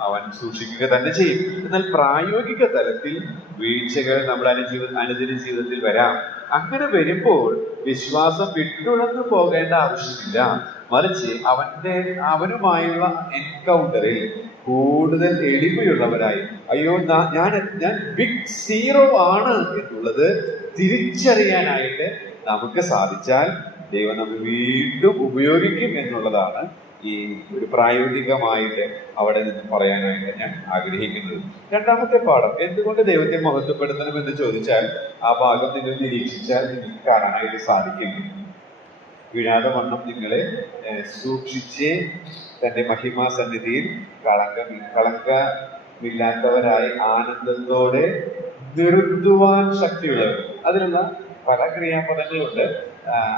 അവൻ സൂക്ഷിക്കുക തന്നെ ചെയ്യും. എന്നാൽ പ്രായോഗിക തലത്തിൽ വീഴ്ചകൾ നമ്മുടെ അനുദിന ജീവിതത്തിൽ വരാം. അങ്ങനെ വരുമ്പോൾ വിശ്വാസം വിട്ടുഴന്നു പോകേണ്ട ആവശ്യമില്ല. മറിച്ച് അവനുമായുള്ള എൻകൗണ്ടറിൽ കൂടുതൽ എളിമയുള്ളവരായി, അയ്യോ ഞാൻ ബിഗ് സീറോ ആണ് എന്നുള്ളത് തിരിച്ചറിയാനായിട്ട് നമുക്ക് സാധിച്ചാൽ ദൈവം നമ്മെ വീണ്ടും ഉപയോഗിക്കും എന്നുള്ളതാണ് ഈ ഒരു പ്രായോഗികമായിട്ട് അവിടെ നിന്ന് പറയാനായിട്ട് ഞാൻ ആഗ്രഹിക്കുന്നത്. രണ്ടാമത്തെ പാഠം, എന്തുകൊണ്ട് ദൈവത്തെ മഹത്വപ്പെടുത്തണം എന്ന് ചോദിച്ചാൽ, ആ ഭാഗം നിങ്ങൾ നിരീക്ഷിച്ചാൽ നിങ്ങൾക്ക് കാണാനായിട്ട് സാധിക്കും. വീഴാതെ വണ്ണം നിങ്ങളെ സൂക്ഷിച്ച് തന്റെ മഹിമാസന്നിധിയിൽ ഇല്ലാത്തവരായി ആനന്ദത്തോടെ നിർത്തുവാൻ ശക്തിയുള്ളവർ. അതിലുള്ള പല ക്രിയാപദങ്ങളുണ്ട്.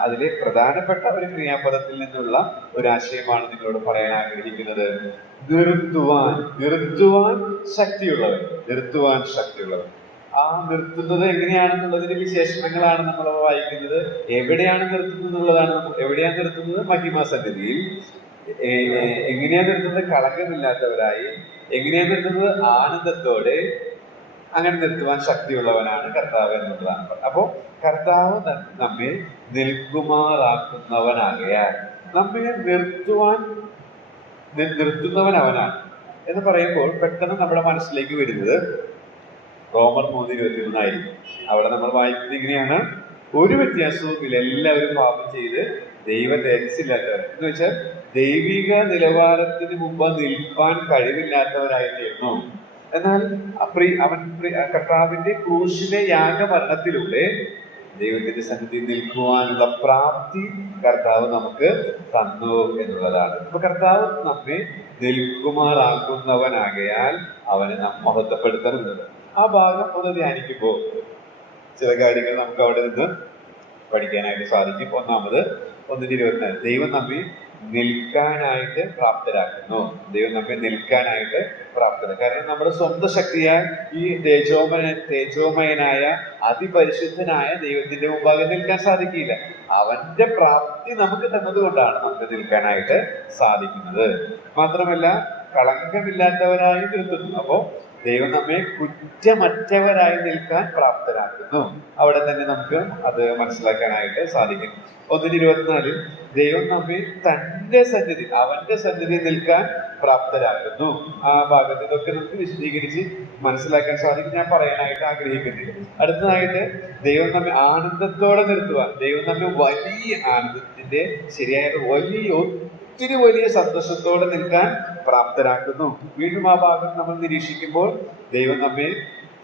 അതിലെ പ്രധാനപ്പെട്ട ഒരു ക്രിയാപദത്തിൽ നിന്നുള്ള ഒരു ആശയമാണ് നിങ്ങളോട് പറയാൻ ആഗ്രഹിക്കുന്നത്. നിർത്തുവാൻ ശക്തിയുള്ളവർ. നിർത്തുവാൻ ശക്തിയുള്ളവർ. ആ നിർത്തുന്നത് എങ്ങനെയാണെന്നുള്ളതിന്റെ വിശേഷണങ്ങളാണ് നമ്മൾ വായിക്കുന്നത്. എവിടെയാണ് നിർത്തുന്നത് എന്നുള്ളതാണ്. എവിടെയാണ് നിർത്തുന്നത്? മഹിമാസന്നിധിയിൽ. എങ്ങനെയാണ് നിർത്തുന്നത്? കളങ്കമില്ലാത്തവരായി. എങ്ങനെയാണ് നിർത്തുന്നത്? ആനന്ദത്തോടെ. അങ്ങനെ നിർത്തുവാൻ ശക്തിയുള്ളവനാണ് കർത്താവ് എന്നുള്ളതാണ്. അപ്പോ കർത്താവ് നമ്മെ നിൽക്കുമാറാക്കുന്നവനാകയാൽ നമ്മെ നിർത്തുന്നവൻ അവനാണ് എന്ന് പറയുമ്പോൾ പെട്ടെന്ന് നമ്മുടെ മനസ്സിലേക്ക് വരുന്നത് റോമർ 3:23 അവിടെ നമ്മൾ വായിക്കുന്നത് ഇങ്ങനെയാണ്: ഒരു വ്യത്യാസവും ഇല്ല, എല്ലാവരും പാപം ചെയ്ത് ദൈവ തേജസ്സില്ലാത്തവർ. എന്ന് വെച്ചാൽ ദൈവിക നിലവാരത്തിന് മുമ്പ് നിൽപ്പാൻ കഴിവില്ലാത്തവരായി തീർന്നു. എന്നാൽ കർത്താവിന്റെ ക്രൂശിലെ യാഗമരണത്തിലൂടെ ദൈവത്തിന്റെ സന്നിധി നിൽക്കുവാനുള്ള പ്രാപ്തി കർത്താവ് നമുക്ക് തന്നു എന്നുള്ളതാണ്. അപ്പൊ കർത്താവ് നമ്മെ നിൽക്കുമാറാക്കുന്നവനാകയാൽ അവനെ നാം മഹത്വപ്പെടുത്തണമെന്നത്. ആ ഭാഗം ഒന്ന് ധ്യാനിക്കുമ്പോൾ ചില കാര്യങ്ങൾ നമുക്ക് അവിടെ നിന്ന് പഠിക്കാനായിട്ട് സാധിക്കും. ഒന്നാമത് 1:24 ദൈവം നമ്മെ നിൽക്കാനായിട്ട് പ്രാപ്തരാക്കുന്നു. ദൈവം നമ്മെ നിൽക്കാനായിട്ട് പ്രാപ്തരാക്കും. കാരണം നമ്മുടെ സ്വന്തം ശക്തിയാൽ ഈ തേജോമയനായ അതിപരിശുദ്ധനായ ദൈവത്തിന്റെ മുമ്പാകെ നിൽക്കാൻ സാധിക്കില്ല. അവന്റെ പ്രാപ്തി നമുക്ക് തന്നതുകൊണ്ടാണ് നമുക്ക് നിൽക്കാനായിട്ട് സാധിക്കുന്നത്. മാത്രമല്ല കളങ്കമില്ലാത്തവരായി നിർത്തുന്നു. അപ്പോ ദൈവം നമ്മെ കുറ്റമറ്റവരായി നിൽക്കാൻ പ്രാപ്തരാക്കുന്നു. അവിടെ തന്നെ നമുക്ക് അത് മനസ്സിലാക്കാനായിട്ട് സാധിക്കും. 1:24 ദൈവം നമ്മെ തന്റെ സന്നിധി, അവന്റെ സന്നിധി നിൽക്കാൻ പ്രാപ്തരാക്കുന്നു. ആ ഭാഗത്ത് ഇതൊക്കെ നമുക്ക് വിശദീകരിച്ച് മനസ്സിലാക്കാൻ സാധിക്കും. ഞാൻ പറയാനായിട്ട് ആഗ്രഹിക്കുന്നില്ല. അടുത്തതായിട്ട് ദൈവം നമ്മെ ആനന്ദത്തോടെ നിർത്തുവാൻ, ദൈവം നമ്മെ വലിയ ആനന്ദത്തിന്റെ ശരിയായ ഒത്തിരി വലിയ സന്തോഷത്തോടെ നിൽക്കാൻ പ്രാപ്തരാക്കുന്നു. വീണ്ടും ആ ഭാഗം നമ്മൾ നിരീക്ഷിക്കുമ്പോൾ ദൈവം നമ്മെ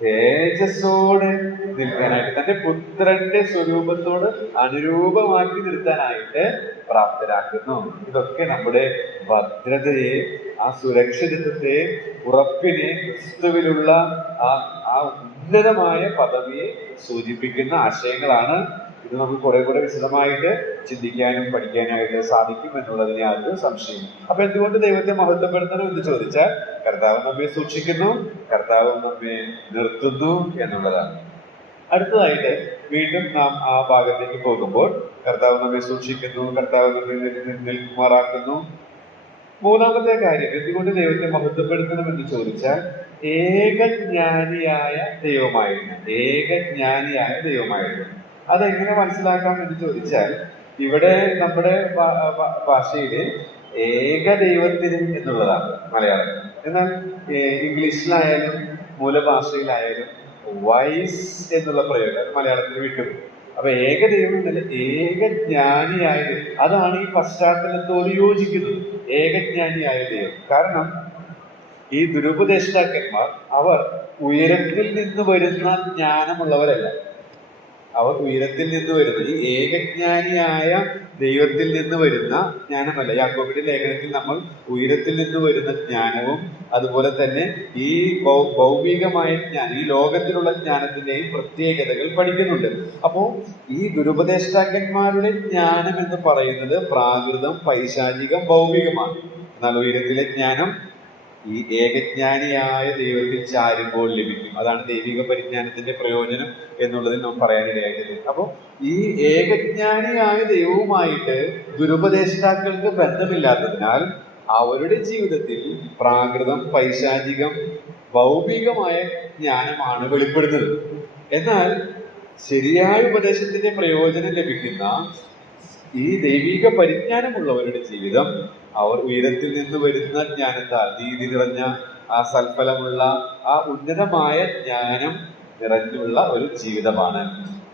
തേജസ്സോടെ നിൽക്കാനായിട്ട്, തന്റെ പുത്രന്റെ സ്വരൂപത്തോട് അനുരൂപമാക്കി നിർത്താനായിട്ട് പ്രാപ്തരാക്കുന്നു. ഇതൊക്കെ നമ്മുടെ ഭദ്രതയെ, ആ സുരക്ഷിതത്വത്തെ, ഉറപ്പിനെ, ക്രിസ്തുവിലുള്ള ആ ഉന്നതമായ പദവിയെ സൂചിപ്പിക്കുന്ന ആശയങ്ങളാണ്. ഇത് നമുക്ക് കുറെ കൂടെ വിശദമായിട്ട് ചിന്തിക്കാനും പഠിക്കാനായിട്ട് സാധിക്കും എന്നുള്ളതിന് യാതൊരു സംശയം. അപ്പൊ എന്തുകൊണ്ട് ദൈവത്തെ മഹത്വപ്പെടുത്തണം എന്ന് ചോദിച്ചാൽ കർത്താവ് നമ്മെ സൂക്ഷിക്കുന്നു, കർത്താവ് നമ്മെ നിർത്തുന്നു എന്നുള്ളതാണ്. അടുത്തതായിട്ട് വീണ്ടും നാം ആ ഭാഗത്തേക്ക് പോകുമ്പോൾ കർത്താവ് നമ്മെ സൂക്ഷിക്കുന്നു, കർത്താവ് നമ്മെ നിൽക്കുമാറാക്കുന്നു. മൂന്നാമത്തെ കാര്യം, എന്തുകൊണ്ട് ദൈവത്തെ മഹത്വപ്പെടുത്തണം എന്ന് ചോദിച്ചാൽ ഏകജ്ഞാനിയായ ദൈവമായിരുന്നു. അതെങ്ങനെ മനസ്സിലാക്കാം എന്ന് ചോദിച്ചാൽ ഇവിടെ നമ്മുടെ ഭാഷയില് ഏകദൈവത്തിന് എന്നുള്ളതാണ് മലയാളം. എന്നാൽ ഇംഗ്ലീഷിലായാലും മൂലഭാഷയിലായാലും വൈസ് എന്നുള്ള പ്രയോഗം മലയാളത്തിൽ വിട്ടു. അപ്പൊ ഏകദൈവം എന്നല്ല, ഏകജ്ഞാനിയായത്. അതാണ് ഈ പശ്ചാത്തലത്തോട് യോജിക്കുന്നത്, ഏകജ്ഞാനിയായ ദൈവം. കാരണം ഈ ദുരുപദേഷ്ടാക്കന്മാർ അവർ ഉയരത്തിൽ നിന്ന് വരുന്ന ജ്ഞാനമുള്ളവരല്ല. അവർ ഉയരത്തിൽ നിന്ന് വരുന്ന, ഈ ഏകജ്ഞാനിയായ ദൈവത്തിൽ നിന്ന് വരുന്ന ജ്ഞാനമല്ല. യാക്കോബിന്റെ ലേഖനത്തിൽ നമ്മൾ ഉയരത്തിൽ നിന്ന് വരുന്ന ജ്ഞാനവും അതുപോലെ തന്നെ ഈ ഭൗമികമായ ജ്ഞാനം, ഈ ലോകത്തിലുള്ള ജ്ഞാനത്തിന്റെയും പ്രത്യേകതകൾ പഠിക്കുന്നുണ്ട്. അപ്പോ ഈ ദുരുപദേഷ്ടാക്കന്മാരുടെ ജ്ഞാനം എന്ന് പറയുന്നത് പ്രാകൃതം, പൈശാചികം, ഭൗമികമാണ്. എന്നാൽ ഉയരത്തിലെ ജ്ഞാനം ഈ ഏകജ്ഞാനിയായ ദൈവത്തിൽ ചാരുമ്പോൾ ലഭിക്കും. അതാണ് ദൈവിക പരിജ്ഞാനത്തിന്റെ പ്രയോജനം എന്നുള്ളതിൽ നാം പറയാനിടയായിട്ട്. അപ്പൊ ഈ ഏകജ്ഞാനിയായ ദൈവവുമായിട്ട് ദുരുപദേഷ്ടാക്കൾക്ക് ബന്ധമില്ലാത്തതിനാൽ അവരുടെ ജീവിതത്തിൽ പ്രാകൃതം, പൈശാചികം, ഭൗമികമായ ജ്ഞാനമാണ് വെളിപ്പെടുന്നത്. എന്നാൽ ശരിയായ ഉപദേശത്തിന്റെ പ്രയോജനം ലഭിക്കുന്ന ഈ ദൈവിക പരിജ്ഞാനമുള്ളവരുടെ ജീവിതം അവർ ഉയരത്തിൽ നിന്ന് വരുന്ന ജ്ഞാനത്താൽ, നീതി നിറഞ്ഞ ആ സൽഫലമുള്ള ആ ഉന്നതമായ ജ്ഞാനം നിറഞ്ഞുള്ള ഒരു ജീവിതമാണ്.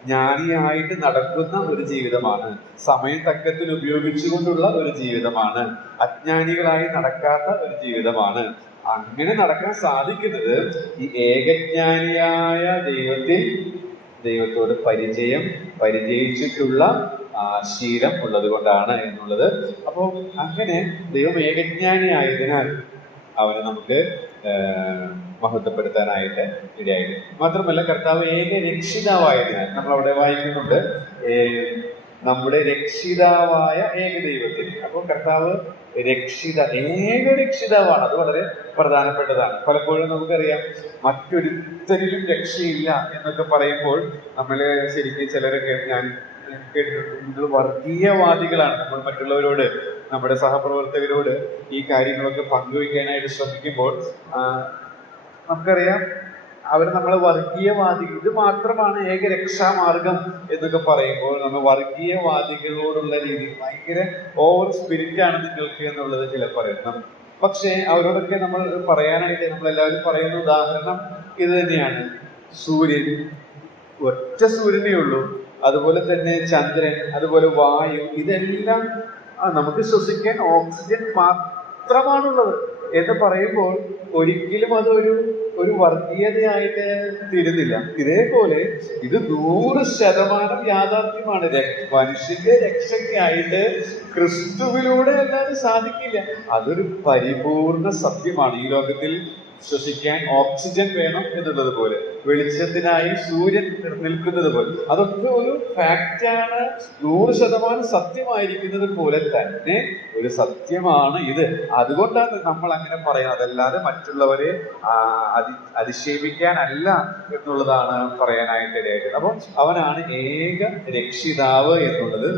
ജ്ഞാനിയായിട്ട് നടക്കുന്ന ഒരു ജീവിതമാണ്. സമയം തക്കത്തിൽ ഉപയോഗിച്ചുകൊണ്ടുള്ള ഒരു ജീവിതമാണ്. അജ്ഞാനികളായി നടക്കാത്ത ഒരു ജീവിതമാണ്. അങ്ങനെ നടക്കാൻ സാധിക്കുന്നത് ഈ ഏകജ്ഞാനിയായ ദൈവത്തോട് പരിചയിച്ചിട്ടുള്ള ശീലം ഉള്ളത് കൊണ്ടാണ് എന്നുള്ളത്. അപ്പോൾ അങ്ങനെ ദൈവം ഏകജ്ഞാനി ആയതിനാൽ അവനെ നമുക്ക് മഹത്വപ്പെടുത്താനായിട്ട് ഇടയായിട്ട്. മാത്രമല്ല കർത്താവ് ഏക രക്ഷിതാവായതിനാൽ നമ്മളവിടെ വായിക്കുന്നുണ്ട് നമ്മുടെ രക്ഷിതാവായ ഏക ദൈവത്തിന്. അപ്പോൾ കർത്താവ് ഏക രക്ഷിതാവാണ്. അത് വളരെ പ്രധാനപ്പെട്ടതാണ്. പലപ്പോഴും നമുക്കറിയാം മറ്റൊരുത്തരിലും രക്ഷയില്ല എന്നൊക്കെ പറയുമ്പോൾ നമ്മൾ ശരിക്കും ചിലരൊക്കെ ഞാൻ കേട്ടിട്ടുണ്ട് വർഗീയവാദികളാണ്. നമ്മൾ മറ്റുള്ളവരോട് നമ്മുടെ സഹപ്രവർത്തകരോട് ഈ കാര്യങ്ങളൊക്കെ പങ്കുവയ്ക്കാനായിട്ട് ശ്രമിക്കുമ്പോൾ നമുക്കറിയാം അവർ നമ്മളെ വർഗീയവാദികൾ, ഇത് മാത്രമാണ് ഏക രക്ഷാമാർഗം എന്നൊക്കെ പറയുമ്പോൾ നമ്മൾ വർഗീയവാദികളോടുള്ള രീതിയിൽ ഭയങ്കര ഓവർ സ്പിരിറ്റ് ആണ് നിങ്ങൾക്ക് എന്നുള്ളത് ചിലർ പറയുന്നു. പക്ഷേ അവരോടൊക്കെ നമ്മൾ പറയാനായിട്ട് നമ്മളെല്ലാവരും പറയുന്ന ഉദാഹരണം ഇത് തന്നെയാണ്. സൂര്യൻ, ഒറ്റ സൂര്യനേ ഉള്ളൂ. അതുപോലെ തന്നെ ചന്ദ്രൻ, അതുപോലെ വായു, ഇതെല്ലാം നമുക്ക് ശ്വസിക്കാൻ ഓക്സിജൻ മാത്രമാണുള്ളത് എന്ന് പറയുമ്പോൾ ഒരിക്കലും അതൊരു വർഗീയതയായിട്ട് തീരുന്നില്ല. ഇതേപോലെ ഇത് 100% യാഥാർത്ഥ്യമാണ്. മനുഷ്യന്റെ രക്ഷയ്ക്കായിട്ട് ക്രിസ്തുവിലൂടെ അല്ലാതെ സാധിക്കില്ല. അതൊരു പരിപൂർണ സത്യമാണ്. ഈ ലോകത്തിൽ ശ്വസിക്കാൻ ഓക്സിജൻ വേണം എന്നുള്ളത് പോലെ, വെളിച്ചത്തിനായി സൂര്യൻ നിൽക്കുന്നത് പോലെ, അതൊക്കെ ഒരു ഫാക്റ്റാണ്. 100% സത്യമായിരിക്കുന്നത് പോലെ തന്നെ ഒരു സത്യമാണ് ഇത്. അതുകൊണ്ടാണ് നമ്മൾ അങ്ങനെ പറയുന്നത്. അതല്ലാതെ മറ്റുള്ളവരെ അധിക്ഷേപിക്കാനല്ല എന്നുള്ളതാണ് പറയാനായിട്ട് ഇടയായിട്ട്. അപ്പോൾ അവനാണ് ഏക രക്ഷിതാവ് എന്നുള്ളത്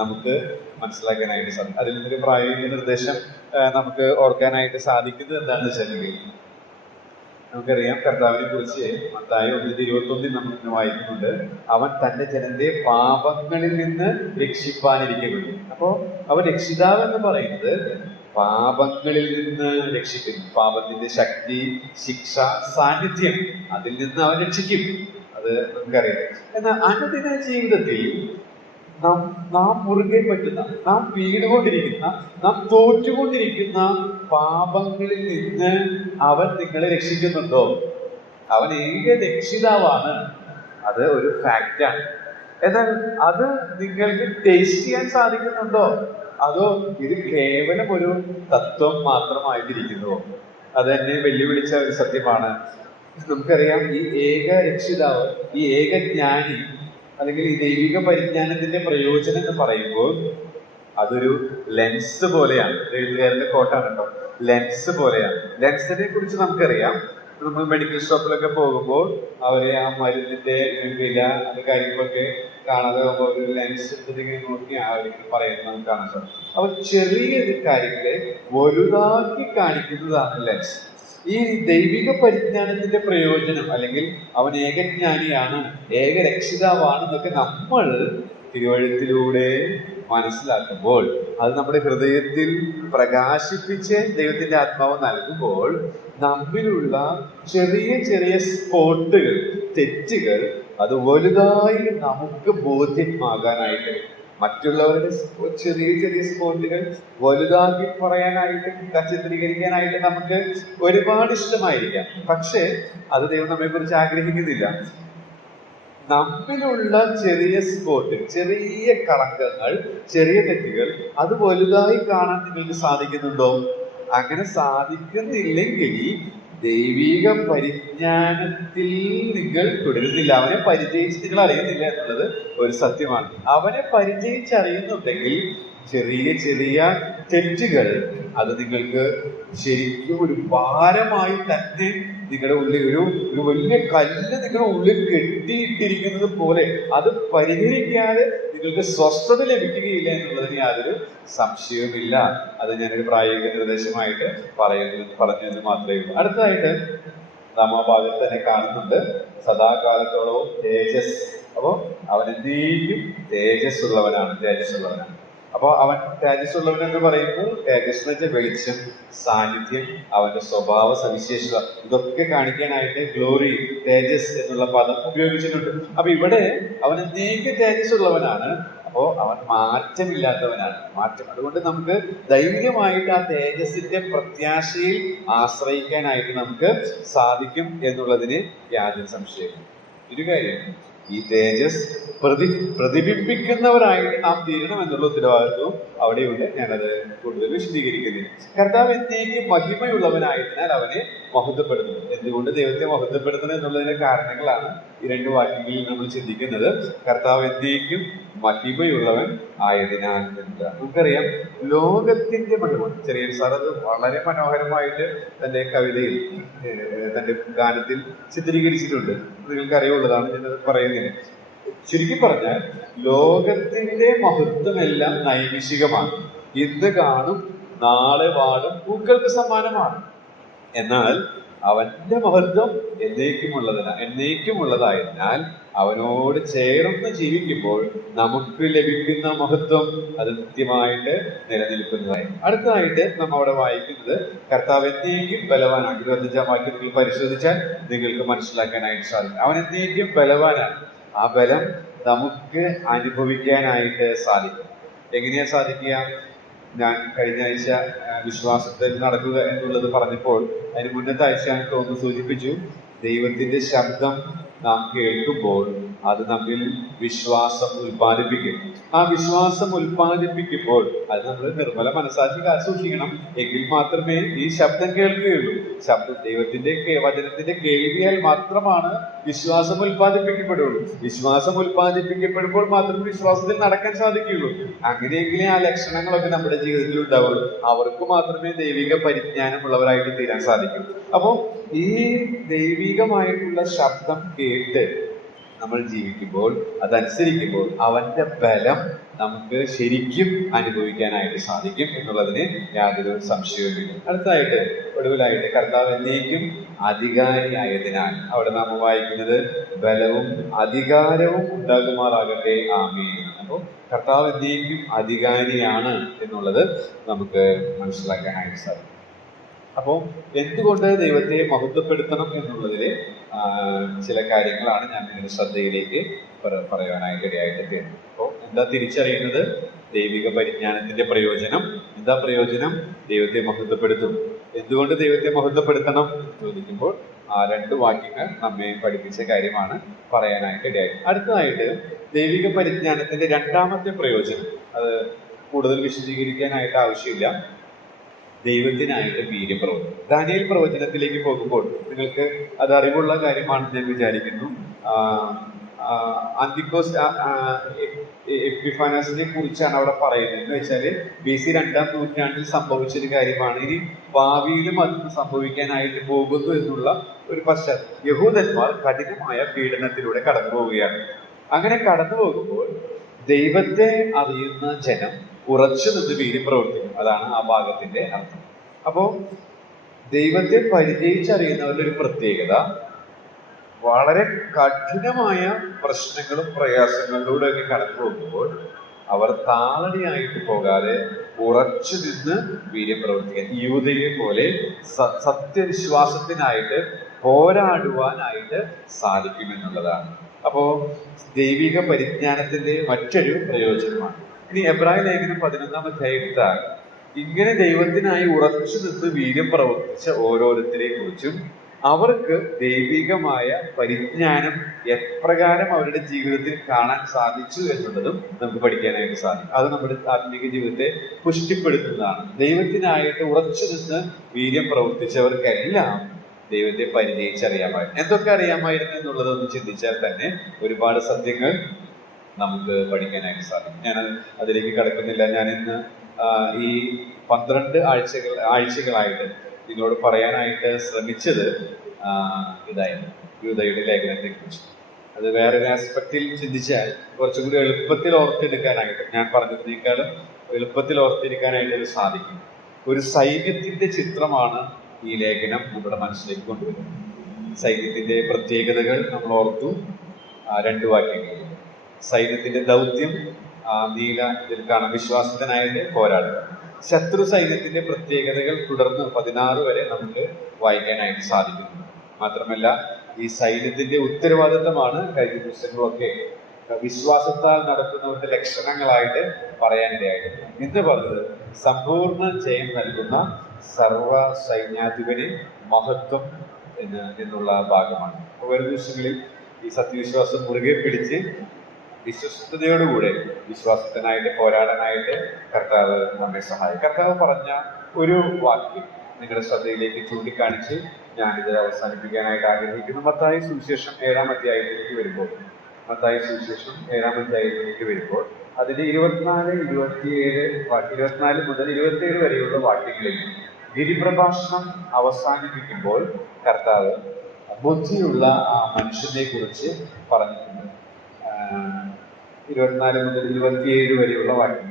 നമുക്ക് മനസ്സിലാക്കാനായിട്ട് സാധിക്കും. അതിൽ നിന്നൊരു പ്രായോഗിക നിർദ്ദേശം നമുക്ക് ഓർക്കാനായിട്ട് സാധിക്കുന്നത് എന്താണെന്ന് വെച്ചിട്ടുണ്ടെങ്കിൽ, നമുക്കറിയാം കർത്താവിനെ കുറിച്ച് മത്തായി 1:21 നമ്മൾ ഇന്ന് വായിക്കുന്നുണ്ട്. അവൻ തന്റെ ജനത്തെ പാപങ്ങളിൽ നിന്ന് രക്ഷിപ്പാനിരിക്കുന്നു. അപ്പോൾ അവൻ രക്ഷിതാവ് എന്ന് പറയുന്നത് പാപങ്ങളിൽ നിന്ന് രക്ഷിക്കുന്നു. പാപത്തിന്റെ ശക്തി, ശിക്ഷ, സാന്നിധ്യം, അതിൽ നിന്ന് അവൻ രക്ഷിക്കും. അത് നമുക്കറിയാം. എന്നാൽ അനുദിന ജീവിതത്തിൽ നാം മുറുകെ പറ്റുന്ന, നാം വീണുകൊണ്ടിരിക്കുന്ന, നാം തോറ്റുകൊണ്ടിരിക്കുന്ന പാപങ്ങളിൽ നിന്ന് അവൻ നിങ്ങളെ രക്ഷിക്കുന്നുണ്ടോ? അവൻ ഏക രക്ഷിതാവാണ്. അത് ഒരു ഫാക്റ്റാണ്. എന്നാൽ അത് നിങ്ങൾക്ക് ടേസ്റ്റ് ചെയ്യാൻ സാധിക്കുന്നുണ്ടോ? അതോ ഇത് കേവലം ഒരു തത്വം മാത്രമായിട്ടിരിക്കുന്നുവോ? അത് എന്നെ വെല്ലുവിളിച്ച ഒരു സത്യമാണ്. നമുക്കറിയാം ഈ ഏക രക്ഷിതാവ്, ഈ ഏക ജ്ഞാനി, അല്ലെങ്കിൽ ഈ ദൈവിക പരിജ്ഞാനത്തിന്റെ പ്രയോജനം എന്ന് പറയുമ്പോൾ അതൊരു ലെൻസ് പോലെയാണ്. എഴുത്തുകാരന്റെ കോട്ടാണ് കേട്ടോ. ലെൻസ് പോലെയാണ്. ലെൻസിനെ കുറിച്ച് നമുക്കറിയാം. നമ്മൾ മെഡിക്കൽ ഷോപ്പിലൊക്കെ പോകുമ്പോൾ അവരെ ആ മരുന്നിന്റെ വില, അത് കാര്യങ്ങളൊക്കെ കാണാതെ ഒരു ലെൻസ് ഇങ്ങനെ നോക്കി അവർക്ക് പറയുന്നത് നമുക്ക് കാണാൻ സാധിക്കും. അപ്പൊ ചെറിയ കാര്യങ്ങളെ വലുതാക്കി കാണിക്കുന്നതാണ് ലെൻസ്. ഈ ദൈവിക പരിജ്ഞാനത്തിന്റെ പ്രയോജനം, അല്ലെങ്കിൽ അവൻ ഏകജ്ഞാനിയാണ്, ഏക രക്ഷിതാവാണ് എന്നൊക്കെ നമ്മൾ തിരുവഴുത്തിലൂടെ മനസ്സിലാക്കുമ്പോൾ, അത് നമ്മുടെ ഹൃദയത്തിൽ പ്രകാശിപ്പിച്ച് ദൈവത്തിന്റെ ആത്മാവ് നൽകുമ്പോൾ നമ്മിലുള്ള ചെറിയ ചെറിയ സ്പോട്ടുകൾ, തെറ്റുകൾ, അത് വലുതായി നമുക്ക് ബോധ്യമാകാനായിട്ട്, മറ്റുള്ളവരുടെ ചെറിയ ചെറിയ സ്പോട്ടുകൾ വലുതാക്കി പറയാനായിട്ട്, ചിത്രീകരിക്കാനായിട്ട് നമുക്ക് ഒരുപാട് ഇഷ്ടമായിരിക്കാം. പക്ഷെ അത് ദൈവം നമ്മെ കുറിച്ച് ആഗ്രഹിക്കുന്നില്ല. നമ്മിലുള്ള ചെറിയ സ്പോട്ട്, ചെറിയ കളങ്കങ്ങൾ, ചെറിയ തെറ്റുകൾ, അത് വലുതായി കാണാൻ നിങ്ങൾക്ക് സാധിക്കുന്നുണ്ടോ? അങ്ങനെ സാധിക്കുന്നില്ലെങ്കിൽ ദൈവിക പരിജ്ഞാനത്തിൽ നിങ്ങൾ തുടരുന്നില്ല. അവനെ പരിചയിച്ച് നിങ്ങൾ അറിയുന്നില്ല എന്നുള്ളത് ഒരു സത്യമാണ്. അവനെ പരിചയിച്ചറിയുന്നുണ്ടെങ്കിൽ ചെറിയ ചെറിയ തെറ്റുകൾ അത് നിങ്ങൾക്ക് ശരിക്കും ഒരു ഭാരമായി തന്നെ നിങ്ങളുടെ ഉള്ളിൽ ഒരു വലിയ കല്ല് നിങ്ങളുടെ ഉള്ളിൽ കെട്ടിയിട്ടിരിക്കുന്നത് പോലെ അത് പരിഹരിക്കാതെ നിങ്ങൾക്ക് സ്വസ്ഥത ലഭിക്കുകയില്ല എന്നുള്ളതിന് യാതൊരു സംശയവുമില്ല. അത് ഞാനൊരു പ്രായോഗിക നിർദ്ദേശമായിട്ട് പറഞ്ഞത് മാത്രമേ ഉള്ളൂ. അടുത്തതായിട്ട് നാം ആ ഭാഗത്ത് തന്നെ കാണുന്നുണ്ട് സദാകാലത്തോളവും തേജസ്. അപ്പോൾ അവൻ എന്തെങ്കിലും തേജസ് ഉള്ളവനാണ്. അപ്പോൾ അവൻ തേജസ് ഉള്ളവൻ എന്ന് പറയുമ്പോൾ തേജസ് എന്ന് വെച്ചാൽ വെളിച്ചം, സാന്നിധ്യം, അവന്റെ സ്വഭാവ സവിശേഷത, ഇതൊക്കെ കാണിക്കാനായിട്ട് ഗ്ലോറി, തേജസ് എന്നുള്ള പദം ഉപയോഗിച്ചിട്ടുണ്ട്. അപ്പൊ ഇവിടെ അവൻ എന്തെങ്കിലും തേജസ് ഉള്ളവനാണ്. അപ്പോ അവൻ മാറ്റമില്ലാത്തവനാണ്. അതുകൊണ്ട് നമുക്ക് ധൈര്യമായിട്ട് ആ തേജസ്സിന്റെ പ്രത്യാശയിൽ ആശ്രയിക്കാനായിട്ട് നമുക്ക് സാധിക്കും എന്നുള്ളതിന് യാതൊരു സംശയവും. ഒരു കാര്യം, ഈ തേജസ് പ്രതിബിംബിക്കുന്നവരായിട്ട് നാം തീരണം എന്നുള്ള ഉത്തരവാദിത്വം അവിടെയുണ്ട്. ഞാനത് കൂടുതൽ വിശദീകരിക്കുന്നില്ല. കർത്താവ് എന്നേക്കും മഹിമയുള്ളവനായതിനാൽ അവനെ മഹത്വപ്പെടുന്നു. എന്തുകൊണ്ട് ദൈവത്തെ മഹത്വപ്പെടുത്തണം എന്നുള്ളതിന്റെ കാരണങ്ങളാണ് ഈ രണ്ട് വാക്യങ്ങളിൽ നമ്മൾ ചിന്തിക്കുന്നത്. കർത്താവ് എന്നേക്കും മഹിമയുള്ളവൻ ആയതിനാൽ എന്നതാണ്. നമുക്കറിയാം, ലോകത്തിന്റെ മഹിമ ചെറിയ സാർ അത് വളരെ മനോഹരമായിട്ട് തന്റെ കവിതയിൽ, തന്റെ ഗാനത്തിൽ ചിത്രീകരിച്ചിട്ടുണ്ട്. നിങ്ങൾക്ക് അറിവുള്ളതാണ്, ഞാനത് പറയുന്നില്ല. ചുരുക്കി പറഞ്ഞാൽ, ലോകത്തിന്റെ മഹത്വമെല്ലാം നൈമിഷികമാണ്. ഇന്ന് കാണും, നാളെ വാടും, പൂക്കൾക്ക് സമാനമാണ്. എന്നാൽ അവന്റെ മഹത്വം എന്നേക്കുമുള്ളതായതിനാൽ അവനോട് ചേർന്ന് ജീവിക്കുമ്പോൾ നമുക്ക് ലഭിക്കുന്ന മഹത്വം അത് നിത്യമായിട്ട് നിലനിൽക്കുന്നതായി. അടുത്തതായിട്ട് നാം അവിടെ വായിക്കുന്നത്, കർത്താവ് എന്നേക്കും ബലവാനാണ്. 25-ാം വാക്യം നിങ്ങൾ പരിശോധിച്ചാൽ നിങ്ങൾക്ക് മനസ്സിലാക്കാനായിട്ട് സാധിക്കും. അവൻ എന്നേക്കും ബലവാനാണ്. ആ ബലം നമുക്ക് അനുഭവിക്കാനായിട്ട് സാധിക്കും. എങ്ങനെയാ സാധിക്കുക? ഞാൻ കഴിഞ്ഞ ആഴ്ച വിശ്വാസത്തിൽ നടക്കുക എന്നുള്ളത് പറഞ്ഞപ്പോൾ അതിന് മുന്നത്തെ ആഴ്ച ഞാൻ തോന്നുന്നു സൂചിപ്പിച്ചു, ദൈവത്തിന്റെ ശബ്ദം നാം കേൾക്കുമ്പോൾ അത് നമ്മിൽ വിശ്വാസം ഉൽപ്പാദിപ്പിക്കും. ആ വിശ്വാസം ഉൽപ്പാദിപ്പിക്കുമ്പോൾ അത് നമ്മൾ നിർമ്മല മനസാക്ഷി സൂക്ഷിക്കണം. എങ്കിൽ മാത്രമേ ഈ ശബ്ദം കേൾക്കുകയുള്ളൂ. ദൈവത്തിന്റെ വചനത്തിന്റെ കേൾവിയാൽ മാത്രമാണ് വിശ്വാസം ഉൽപ്പാദിപ്പിക്കപ്പെടുള്ളൂ. വിശ്വാസം ഉൽപ്പാദിപ്പിക്കപ്പെടുമ്പോൾ മാത്രമേ വിശ്വാസത്തിൽ നടക്കാൻ സാധിക്കുകയുള്ളൂ. അങ്ങനെയെങ്കിലേ ആ ലക്ഷണങ്ങളൊക്കെ നമ്മുടെ ജീവിതത്തിൽ ഉണ്ടാവുള്ളൂ. അവർക്ക് മാത്രമേ ദൈവിക പരിജ്ഞാനമുള്ളവരായിട്ട് തീരാൻ സാധിക്കൂ. അപ്പോൾ ഈ ദൈവികമായിട്ടുള്ള ശബ്ദം കേട്ട് നമ്മൾ ജീവിക്കുമ്പോൾ, അതനുസരിക്കുമ്പോൾ അവന്റെ ബലം നമുക്ക് ശരിക്കും അനുഭവിക്കാനായിട്ട് സാധിക്കും എന്നുള്ളതിന് യാതൊരു സംശയവുമില്ല. അടുത്തായിട്ട്, ഒടുവിലായിട്ട്, കർത്താവ് എന്നേക്കും അധികാരിയായതിനാൽ അവിടെ നാം വായിക്കുന്നത്, ബലവും അധികാരവും ഉണ്ടാകുമാറാകട്ടെ, ആമേൻ. അപ്പോൾ കർത്താവ് എന്നേക്കും അധികാരിയാണ് എന്നുള്ളത് നമുക്ക് മനസ്സിലാക്കാനായിട്ട് സാധിക്കും. അപ്പോൾ എന്തുകൊണ്ട് ദൈവത്തെ മഹത്വപ്പെടുത്തണം എന്നുള്ളതിലെ ചില കാര്യങ്ങളാണ് ഞാൻ നിങ്ങളുടെ ശ്രദ്ധയിലേക്ക് പറയാനായിട്ട് ഇടയായിട്ട് തീർന്നു. അപ്പോൾ എന്താ തിരിച്ചറിയുന്നത്? ദൈവിക പരിജ്ഞാനത്തിന്റെ പ്രയോജനം എന്താ? പ്രയോജനം ദൈവത്തെ മഹത്വപ്പെടുത്തും. എന്തുകൊണ്ട് ദൈവത്തെ മഹത്വപ്പെടുത്തണം എന്ന് ചോദിക്കുമ്പോൾ ആ രണ്ട് വാക്യങ്ങൾ നമ്മെ പഠിപ്പിച്ച കാര്യമാണ് പറയാനായിട്ട് ഇടയായി. അടുത്തതായിട്ട്, ദൈവിക പരിജ്ഞാനത്തിന്റെ രണ്ടാമത്തെ പ്രയോജനം, അത് കൂടുതൽ വിശദീകരിക്കാനായിട്ട് ആവശ്യമില്ല, ദൈവത്തിനായിട്ട് വീര്യം പ്രവചനം. ദാനിയേൽ പ്രവചനത്തിലേക്ക് പോകുമ്പോൾ നിങ്ങൾക്ക് അത് അറിവുള്ള കാര്യമാണെന്ന് ഞാൻ വിചാരിക്കുന്നു. അന്തിക്കോസ് എപ്പിഫാനസിനെ കുറിച്ചാണ് അവിടെ പറയുന്നത്. എന്ന് വെച്ചാല് BC 2-ാം നൂറ്റാണ്ടിൽ സംഭവിച്ചൊരു കാര്യമാണ്. ഇനി ഭാവിയിലും അത് സംഭവിക്കാനായിട്ട് പോകുന്നു എന്നുള്ള ഒരു പശ്ചാത്തലം. യഹൂദന്മാർ കഠിനമായ പീഡനത്തിലൂടെ കടന്നു പോവുകയാണ്. അങ്ങനെ കടന്നു പോകുമ്പോൾ ദൈവത്തെ അറിയുന്ന ജനം ഉറച്ചു നിന്ന് വീര്യം പ്രവർത്തിക്കും. അതാണ് ആ ഭാഗത്തിന്റെ അർത്ഥം. അപ്പോ ദൈവത്തെ പരിചയിച്ചറിയുന്നവരുടെ ഒരു പ്രത്യേകത, വളരെ കഠിനമായ പ്രശ്നങ്ങളും പ്രയാസങ്ങളിലൂടെയൊക്കെ കടന്നു പോകുമ്പോൾ അവർ താളടിയായിട്ട് പോകാതെ ഉറച്ചു നിന്ന് വീര്യം പ്രവർത്തിക്കാൻ, യൂദയെ പോലെ സത്യവിശ്വാസത്തിനായിട്ട് പോരാടുവാനായിട്ട് സാധിക്കുമെന്നുള്ളതാണ്. അപ്പോ ദൈവിക പരിജ്ഞാനത്തിന്റെ മറ്റൊരു പ്രയോജനമാണ്. ഇനി എബ്രായ ലേഖനം 11-ാം അധ്യായം എടുത്താൽ, ഇങ്ങനെ ദൈവത്തിനായി ഉറച്ചു നിന്ന് വീര്യം പ്രവർത്തിച്ച ഓരോരുത്തരെ കുറിച്ചും അവർക്ക് ദൈവികമായ പരിജ്ഞാനം എപ്രകാരം അവരുടെ ജീവിതത്തിൽ കാണാൻ സാധിച്ചു എന്നുള്ളതും നമുക്ക് പഠിക്കാനായിട്ട് സാധിക്കും. അത് നമ്മുടെ ആത്മീക ജീവിതത്തെ പുഷ്ടിപ്പെടുത്തുന്നതാണ്. ദൈവത്തിനായിട്ട് ഉറച്ചു നിന്ന് വീര്യം പ്രവർത്തിച്ചവർക്കെല്ലാം ദൈവത്തെ പരിചയിച്ചറിയാമായിരുന്നു. എന്തൊക്കെ അറിയാമായിരുന്നു എന്നുള്ളതൊന്ന് ചിന്തിച്ചാൽ തന്നെ ഒരുപാട് സത്യങ്ങൾ നമുക്ക് പഠിക്കാനായിട്ട് സാധിക്കും. ഞാൻ അതിലേക്ക് കടക്കുന്നില്ല. ഞാൻ ഇന്ന് ഈ 12 ആഴ്ചകളായിട്ട് നിങ്ങളോട് പറയാനായിട്ട് ശ്രമിച്ചത് ഇതായിരുന്നു, യൂദയുടെ ലേഖനത്തെ കുറിച്ച്. അത് വേറൊരു ആസ്പെക്റ്റിൽ ചിന്തിച്ചാൽ കുറച്ചും കൂടി എളുപ്പത്തിൽ ഓർത്തെടുക്കാനായിട്ട്, ഞാൻ പറഞ്ഞതിനേക്കാളും എളുപ്പത്തിൽ ഓർത്തിരിക്കാനായിട്ട് സാധിക്കും. ഒരു സൈന്യത്തിന്റെ ചിത്രമാണ് ഈ ലേഖനം നമ്മുടെ മനസ്സിലേക്ക് കൊണ്ടുവരുന്നത്. സൈന്യത്തിന്റെ പ്രത്യേകതകൾ നമ്മൾ ഓർത്തു 2 വാക്യങ്ങൾ. സൈന്യത്തിന്റെ ദൗത്യം നീല ഇതിൽ കാണാം, വിശ്വാസത്തിനായിട്ട് പോരാടുക. ശത്രു സൈന്യത്തിന്റെ പ്രത്യേകതകൾ തുടർന്ന് 16 വരെ നമുക്ക് വായിക്കാനായിട്ട് സാധിക്കുന്നു. മാത്രമല്ല, ഈ സൈന്യത്തിന്റെ ഉത്തരവാദിത്തമാണ് കഴിഞ്ഞ ദിവസങ്ങളൊക്കെ വിശ്വാസത്താൽ നടത്തുന്നവരുടെ ലക്ഷണങ്ങളായിട്ട് പറയാനിടയായിട്ടുണ്ട്. എന്ന് പറഞ്ഞത് സമ്പൂർണ്ണ ജയം നൽകുന്ന സർവ സൈന്യാധിപന് മഹത്വം എന്നുള്ള ഭാഗമാണ്. വരും ദിവസങ്ങളിൽ ഈ സത്യവിശ്വാസം മുറുകെ പിടിച്ച് വിശ്വസ്തയോടുകൂടെ വിശ്വാസത്തിനായിട്ട് പോരാടാനായിട്ട് കർത്താവ് നമ്മെ സഹായിക്കും. കർത്താവ് പറഞ്ഞ ഒരു വാക്യം നിങ്ങളുടെ ശ്രദ്ധയിലേക്ക് ചൂണ്ടിക്കാണിച്ച് ഞാനിത് അവസാനിപ്പിക്കാനായിട്ട് ആഗ്രഹിക്കുന്നു. മത്തായി സുവിശേഷം 7-ാം അധ്യായത്തിലേക്ക് വരുമ്പോൾ അതിന്റെ 24 മുതൽ 27 വരെയുള്ള വാക്യങ്ങളിൽ ഗിരിപ്രഭാഷണം അവസാനിപ്പിക്കുമ്പോൾ കർത്താവ് ബുദ്ധിയുള്ള ആ മനുഷ്യനെ കുറിച്ച് പറഞ്ഞിട്ടുണ്ട്. 24 മുതൽ 27 വരെയുള്ള വാക്യം.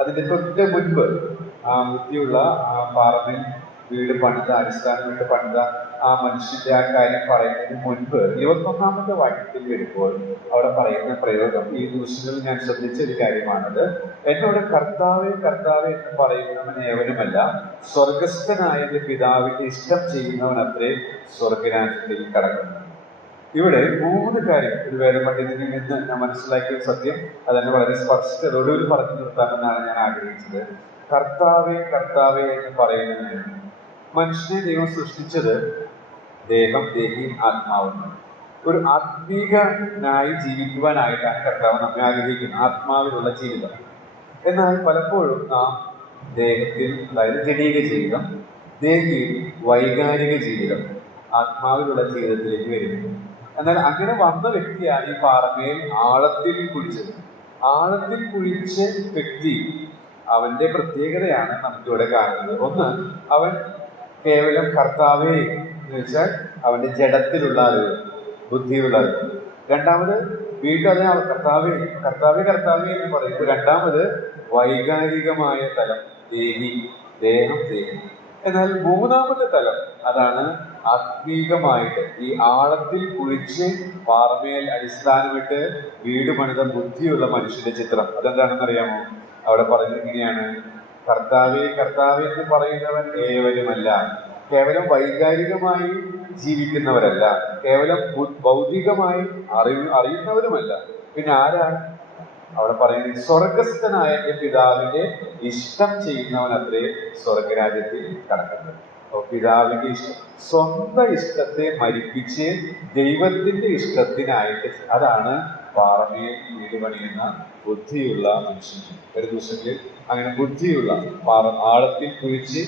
അതിന്റെ തൊട്ട് മുൻപ് ആ ബുദ്ധിയുള്ള ആ പാറമേൽ വീട് പണിത, അടിസ്ഥാനമായിട്ട് പണിത ആ മനുഷ്യന്റെ ആ കാര്യം പറയുന്നതിന് മുൻപ് 21-ാമത്തെ വാക്യത്തിൽ വരുമ്പോൾ അവിടെ പറയുന്ന പ്രയോഗം ഈ ദിവസങ്ങളിൽ ഞാൻ ശ്രദ്ധിച്ച ഒരു കാര്യമാണത്. എന്നോട് കർത്താവേ കർത്താവേ എന്ന് പറയുന്നവൻ ഏവനുമല്ല, സ്വർഗസ്ഥനായ പിതാവിന്റെ ഇഷ്ടം ചെയ്യുന്നവൻ അത്രേ സ്വർഗരാജ്യത്തിൽ കടക്കുന്നു. ഇവിടെ 3 കാര്യം ഒരു വേദപണ്ഡിതനിൽ നിന്ന് ഞാൻ മനസ്സിലാക്കിയ സത്യം അതെന്നെ വളരെ സ്പഷ്ടതയോടുകൂടി പറഞ്ഞു നിർത്താമെന്നാണ് ഞാൻ ആഗ്രഹിച്ചത്. കർത്താവേ കർത്താവേ എന്ന് പറയുന്നതിന് മനുഷ്യനെ ദൈവം സൃഷ്ടിച്ചത് ദേഹം, ദേഹിയും ആത്മാവും. ഒരു ആത്മീകനായി ജീവിക്കുവാനായിട്ടാണ് കർത്താവ് നമ്മെ ആഗ്രഹിക്കുന്നത്, ആത്മാവിലുള്ള ജീവിതം. എന്നാൽ പലപ്പോഴും നാം ദേഹത്തിൽ, അതായത് ജനീക ജീവിതം, ദേഹിയിൽ വൈകാരിക ജീവിതം, ആത്മാവിലുള്ള ജീവിതത്തിലേക്ക് വരുന്നു. എന്നാൽ അങ്ങനെ വന്ന വ്യക്തിയാണ് ഈ പാറമേൽ ആഴത്തിൽ കുഴിച്ചത്. ആഴത്തിൽ കുഴിച്ച വ്യക്തി, അവന്റെ പ്രത്യേകതയാണ് നമുക്കിവിടെ കാണുന്നത്. ഒന്ന്, അവൻ കേവലം കർത്താവേ എന്ന് വെച്ചാൽ അവന്റെ ജഡത്തിലുള്ള അറിവ്, ബുദ്ധിയുള്ള അറിവ്. രണ്ടാമത് വീണ്ടും അതിനെ കർത്താവേ കർത്താവേ കർത്താവേ എന്ന് പറയുമ്പോൾ രണ്ടാമത് വൈകാരികമായ തലം, ദേഹം. എന്നാൽ 3-ാമത്തെ തലം അതാണ് ആത്മീകമായിട്ട് ഈ ആഴത്തിൽ കുഴിച്ച് പാറമേൽ അടിസ്ഥാനമിട്ട് വീട് പണിത ബുദ്ധിയുള്ള മനുഷ്യന്റെ ചിത്രം. അതെന്താണെന്ന് അറിയാമോ? അവിടെ പറഞ്ഞത് ഇങ്ങനെയാണ്: കർത്താവേ കർത്താവേ എന്ന് പറയുന്നവൻ ഏവനുമല്ല, കേവലം വൈകാരികമായി ജീവിക്കുന്നവരല്ല, കേവലം ഭൗതികമായി അറിയുന്നവരുമല്ല. പിന്നെ ആരാണ്? അവിടെ പറയുന്നത് സ്വർഗസ്ഥനായ പിതാവിന്റെ ഇഷ്ടം ചെയ്യുന്നവൻ അത്രേ സ്വർഗരാജ്യത്തിൽ കടക്കുന്നത്. അപ്പോൾ പിതാവിന്റെ ഇഷ്ടം, സ്വന്തം ഇഷ്ടത്തെ മരിപ്പിച്ച് ദൈവത്തിന്റെ ഇഷ്ടത്തിനായിട്ട്, അതാണ് പാറമേൽ വീട് പണിയുന്ന ബുദ്ധിയുള്ള മനുഷ്യൻ. ഒരു ദിവസത്തിൽ അങ്ങനെ ബുദ്ധിയുള്ള ആഴത്തിൽ കുഴിച്ച്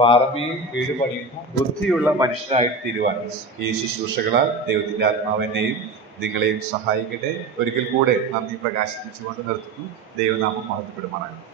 പാറമേൽ വീട് പണിയുന്ന ബുദ്ധിയുള്ള മനുഷ്യനായിട്ട് തീരുവാൻ ഈ ശുശ്രൂഷകളാൽ ദൈവത്തിന്റെ ആത്മാവിനെയും നിങ്ങളെയും സഹായിക്കട്ടെ. ഒരിക്കൽ കൂടെ നന്ദി പ്രകാശിപ്പിച്ചുകൊണ്ട് നിർത്തുന്നു. ദൈവനാമം മഹത്വപ്പെടുമാറാകട്ടെ.